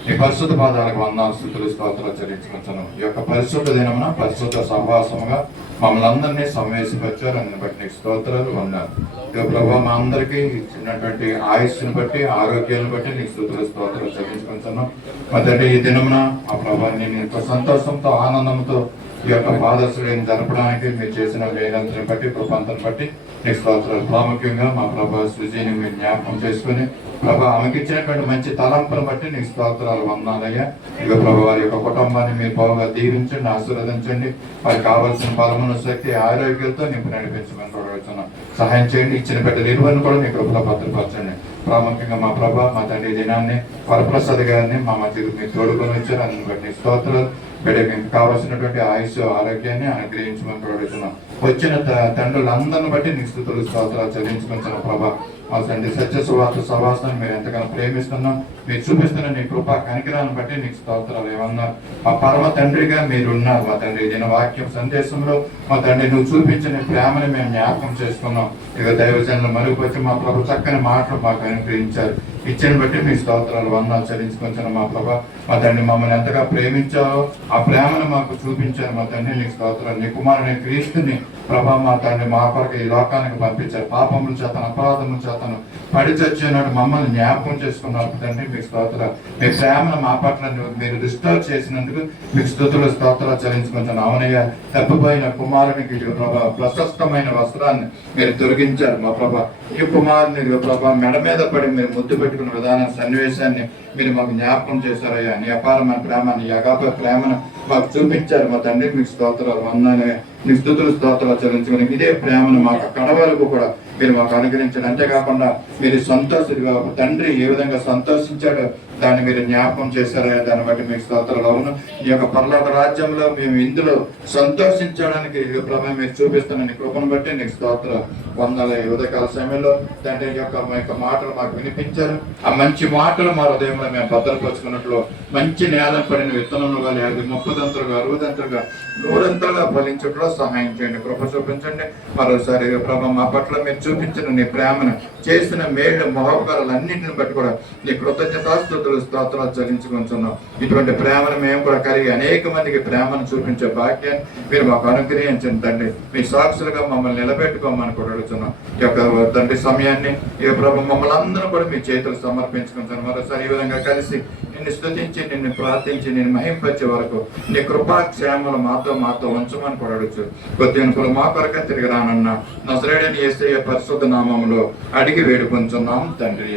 ఈ పరిశుద్ధ పాదాలకు వందనాలు స్థుతులు స్తోత్రాలు చెల్లించుకుంటున్నాను. ఈ యొక్క పరిశుద్ధ దినమున పరిశుద్ధ సహవాసముగా మమ్మల్ని అందరినీ సమావేశపరిచారు. అందుని బట్టి నీకు స్తోత్రాలు వందనాలు. ప్రభావ మా అందరికీ ఇచ్చినటువంటి ఆయుష్ని బట్టి, ఆరోగ్యాన్ని బట్టి నీకు స్తోత్రాలు స్తోత్రాలు చెల్లించుకుంటున్నాం. మొదటి ఈ దినమున ఆ ప్రభావాన్ని నీకు సంతోషంతో ఆనందంతో ఈ యొక్క పాదర్శులను జరపడానికి మీరు చేసిన వేదంతని బట్టి, కృపంతని బట్టి నీకు స్తోత్రాలు. ప్రాముఖ్యంగా మా ప్రభా సృజిని మీరు జ్ఞాపకం చేసుకుని ప్రభా ఆమెకి ఇచ్చినటువంటి మంచి తలంపును బట్టి నీకు స్తోత్రాలు వందనాలయ్యా. ఇక ప్రభు వారి యొక్క కుటుంబాన్ని మీరు బాగా దీవించండి, ఆశీర్వదించండి. వారికి కావాల్సిన బలమును, శక్తి, ఆరోగ్యంతో నీకు నడిపించమని కోరుతున్నాం. సహాయం చేయండి. ఇచ్చిన బిడ్డలు ఇరువురిని కూడా మీ కృపలో భద్రపరచండి. ప్రాముఖ్యంగా మా ప్రభా మా తండ్రి దినాన్ని వరప్రసాద్ గారిని మా మధ్యకు మీరు తోడుకొని వచ్చారు. అందుని బట్టి స్తోత్రాలు. బిడ్డకి కావాల్సినటువంటి ఆయుష్, ఆరోగ్యాన్ని అనుగ్రహించమని కోరుతున్నాం. వచ్చిన తండ్రులందరిని బట్టి నీకు స్తుతులు స్తోత్రాలు చెల్లించుకుంటున్న ప్రభా మా తండ్రి సత్య సువార్త సభాసాన్ని మీరు ఎంతగానో ప్రేమిస్తున్నాం. మీరు చూపిస్తున్న నీ కృపా కనికరాన్ని బట్టి నీకు స్తోత్రాలు. ఏమన్నా మా పరమ తండ్రిగా మీరు ఉన్నారు మా తండ్రి. దీని వాక్యం సందేశంలో మా తండ్రి నువ్వు చూపించిన ప్రేమని మేము జ్ఞాపకం చేసుకున్నాం. ఇక దైవజనులు మరుగుపరిచి మా ప్రభు చక్కని మాటలు మాకు అనుగ్రహించారు. ఇచ్చిన బట్టి మీ స్తోత్రాలు వందనాలు చెల్లించుకుంటున్న మా ప్రభా మా తండ్రి మమ్మల్ని ఎంతగా ప్రేమించారో ఆ ప్రేమను మాకు చూపించారు మా తండ్రి. నీకు స్తోత్రాలు. నీ కుమారుని క్రీస్తుని ప్రభా మా తండ్రి మా కొరకు ఈ లోకానికి పంపించారు. పాపముల చేతను, అపరాధముల చేతను పడి చచ్చినాడు మమ్మల్ని జ్ఞాపకం చేసుకున్నారు తండ్రి. మీకు స్తోత్రాలు. మీ ప్రేమను మా పట్ల మీరు రిస్టోర్ చేసినందుకు మీకు స్తుతులు స్తోత్రాలు చెల్లించుకుంటున్నాను. అవునయ్య, తప్పిపోయిన కుమారునికి ప్రభా ప్రశస్తమైన వస్త్రాన్ని మీరు తొలగించారు మా ప్రభా. ఈ కుమారుని ప్రభా మెడ మీద పడి మీరు ముద్దు పెట్టుకున్న విధానం, సన్నివేశాన్ని మీరు మాకు జ్ఞాపకం చేశారయ్యా. నీ అపారమైన ప్రేమని, అగాప ప్రేమను మాకు చూపించారు మా తండ్రి. మీకు స్తోత్రాలు వందనాలయ్యా. నీ స్తుతులు స్తోత్రాలు చెల్లించుకుని ఇదే ప్రేమను మాకు కడ వరకు కూడా మీరు మాకు అనుగ్రహించండి. అంతేకాకుండా మీరు తండ్రి ఏ విధంగా సంతోషించాడో దాన్ని మీరు జ్ఞాపకం చేశారయ్యా. దాన్ని బట్టి మీకు స్తోత్రాలు. అవును, ఈ యొక్క పరలోక రాజ్యంలో మేము ఇందులో సంతోషించడానికి ప్రభావం మీరు చూపిస్తున్న నీ కృపను బట్టి నీకు స్తోత్రాలు వందనాలయ్యా. ఉదయకాల సమయంలో తండ్రి యొక్క మాటలు మాకు వినిపించారు. ఆ మంచి మాటలు మా హృదయంలో మేము భద్రపరుచుకున్నట్లు మంచి నేల పడిన విత్తనములుగా, 30 60 100 ఫలించట్లో సహాయం చేయండి. కృప చూపించండి. మరోసారి ప్రభావ మా పట్ల మీరు చూపించిన నీ ప్రేమను, చేసిన మేలు మహోపకారాలన్నింటిని బట్టి కూడా నీ కృతజ్ఞతాస్తుతులు స్తోత్రాలు చెల్లించుకుంటున్నాం. ఇటువంటి ప్రేమను మేము కూడా కలిగి అనేక మందికి ప్రేమను చూపించే భాగ్యాన్ని మీరు మాకు అనుగ్రహించండి తండ్రి. మీ సాక్షులుగా మమ్మల్ని నిలబెట్టుకోమని కూడా అడుగుతున్నాం. ఈ యొక్క తండ్రి సమయాన్ని ఈ ప్రభు మమ్మల్ని అందరూ కూడా మీ చేతులు సమర్పించుకుంటాను. మరోసారి ఈ విధంగా కలిసి నిన్ను స్తుతించి, నిన్ను ప్రార్థించి, నిన్ను మహింపచ్చే వరకు నీ కృపాక్షేమలు మాతో ఉంచమని కూడా అడుగుచు కొద్దిగా మా కొరక తిరిగి రానన్న నజరేయుడైన యేసయ్య పరిశుద్ధ నామములో అడిగి వేడుకొంచున్నాం తండ్రి.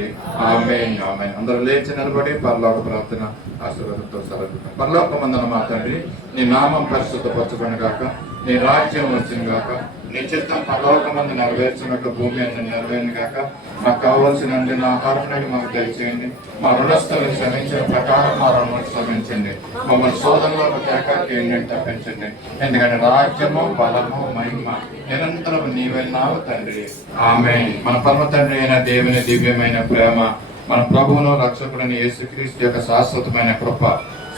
ఆమేన్ ఆమేన్. అందరూ లేచి నిలబడి పరలోక ప్రార్థన ఆశీర్వాదంతో సరళ. పరలోకమందున మా తండ్రి, నీ నామం పరిశుద్ధపరచబడును గాక, నీ రాజ్యం వచ్చిన గాక, నీ చిత్తం పరలోకమందు నెరవేర్చినట్టు భూమి అందు నెరవేరును గాక. మాకు కావాల్సిన ఆహారం మాకు దయచేయండి. మా రుణస్థులను క్షమించిన ప్రకారం మా రుణాలు క్షమించండి. మమ్మల్ని శోధనలో తేకాకి తప్పించండి. ఎందుకంటే రాజ్యము, బలము, మహిమ నిరంతరం నీవెన్నావు తండ్రి. ఆమేన్. మన పరమ తండ్రి అయిన దేవుని దివ్యమైన ప్రేమ, మన ప్రభువును రక్షకుడైన యేసుక్రీస్తు యొక్క శాశ్వతమైన కృప,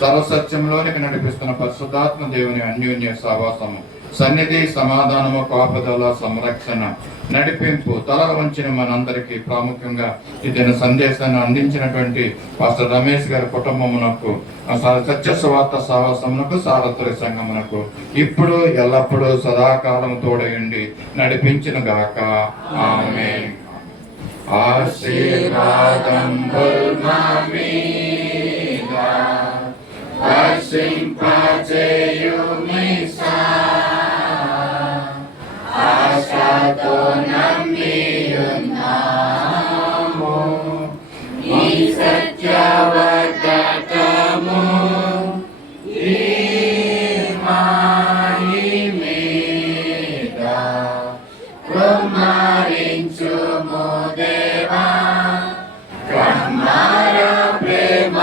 సర్వసత్యంలోనికి నడిపిస్తున్న పరిశుద్ధాత్మ దేవుని అన్యోన్య సహవాసము సన్నిధి, సమాధానము, కాపుదల, సంరక్షణ, నడిపింపు, తల వంచిన మనందరికీ ప్రాముఖ్యంగా ఇతని సందేశాన్ని అందించినటువంటి పాస్టర్ రమేష్ గారి కుటుంబమునకు, సత్య సువార్త సాహసమునకు, సారథుల సంఘమునకు ఇప్పుడు ఎల్లప్పుడూ సదాకాలం తోడయుండి నడిపించిన గాక. ఆమేన్. ఆశీర్వాదం ఆశతో నమ్మియున్నాము ఈ సత్యవదతము ఈ మాయి మీద కుమ్మరించుము దేవా, కమ్మర ప్రేమ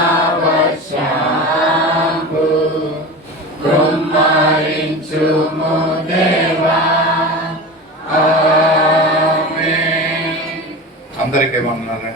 వర్షంబు కుమ్మరించుము దేవా. ఆమేన్. అందరికీ వందనాలండి.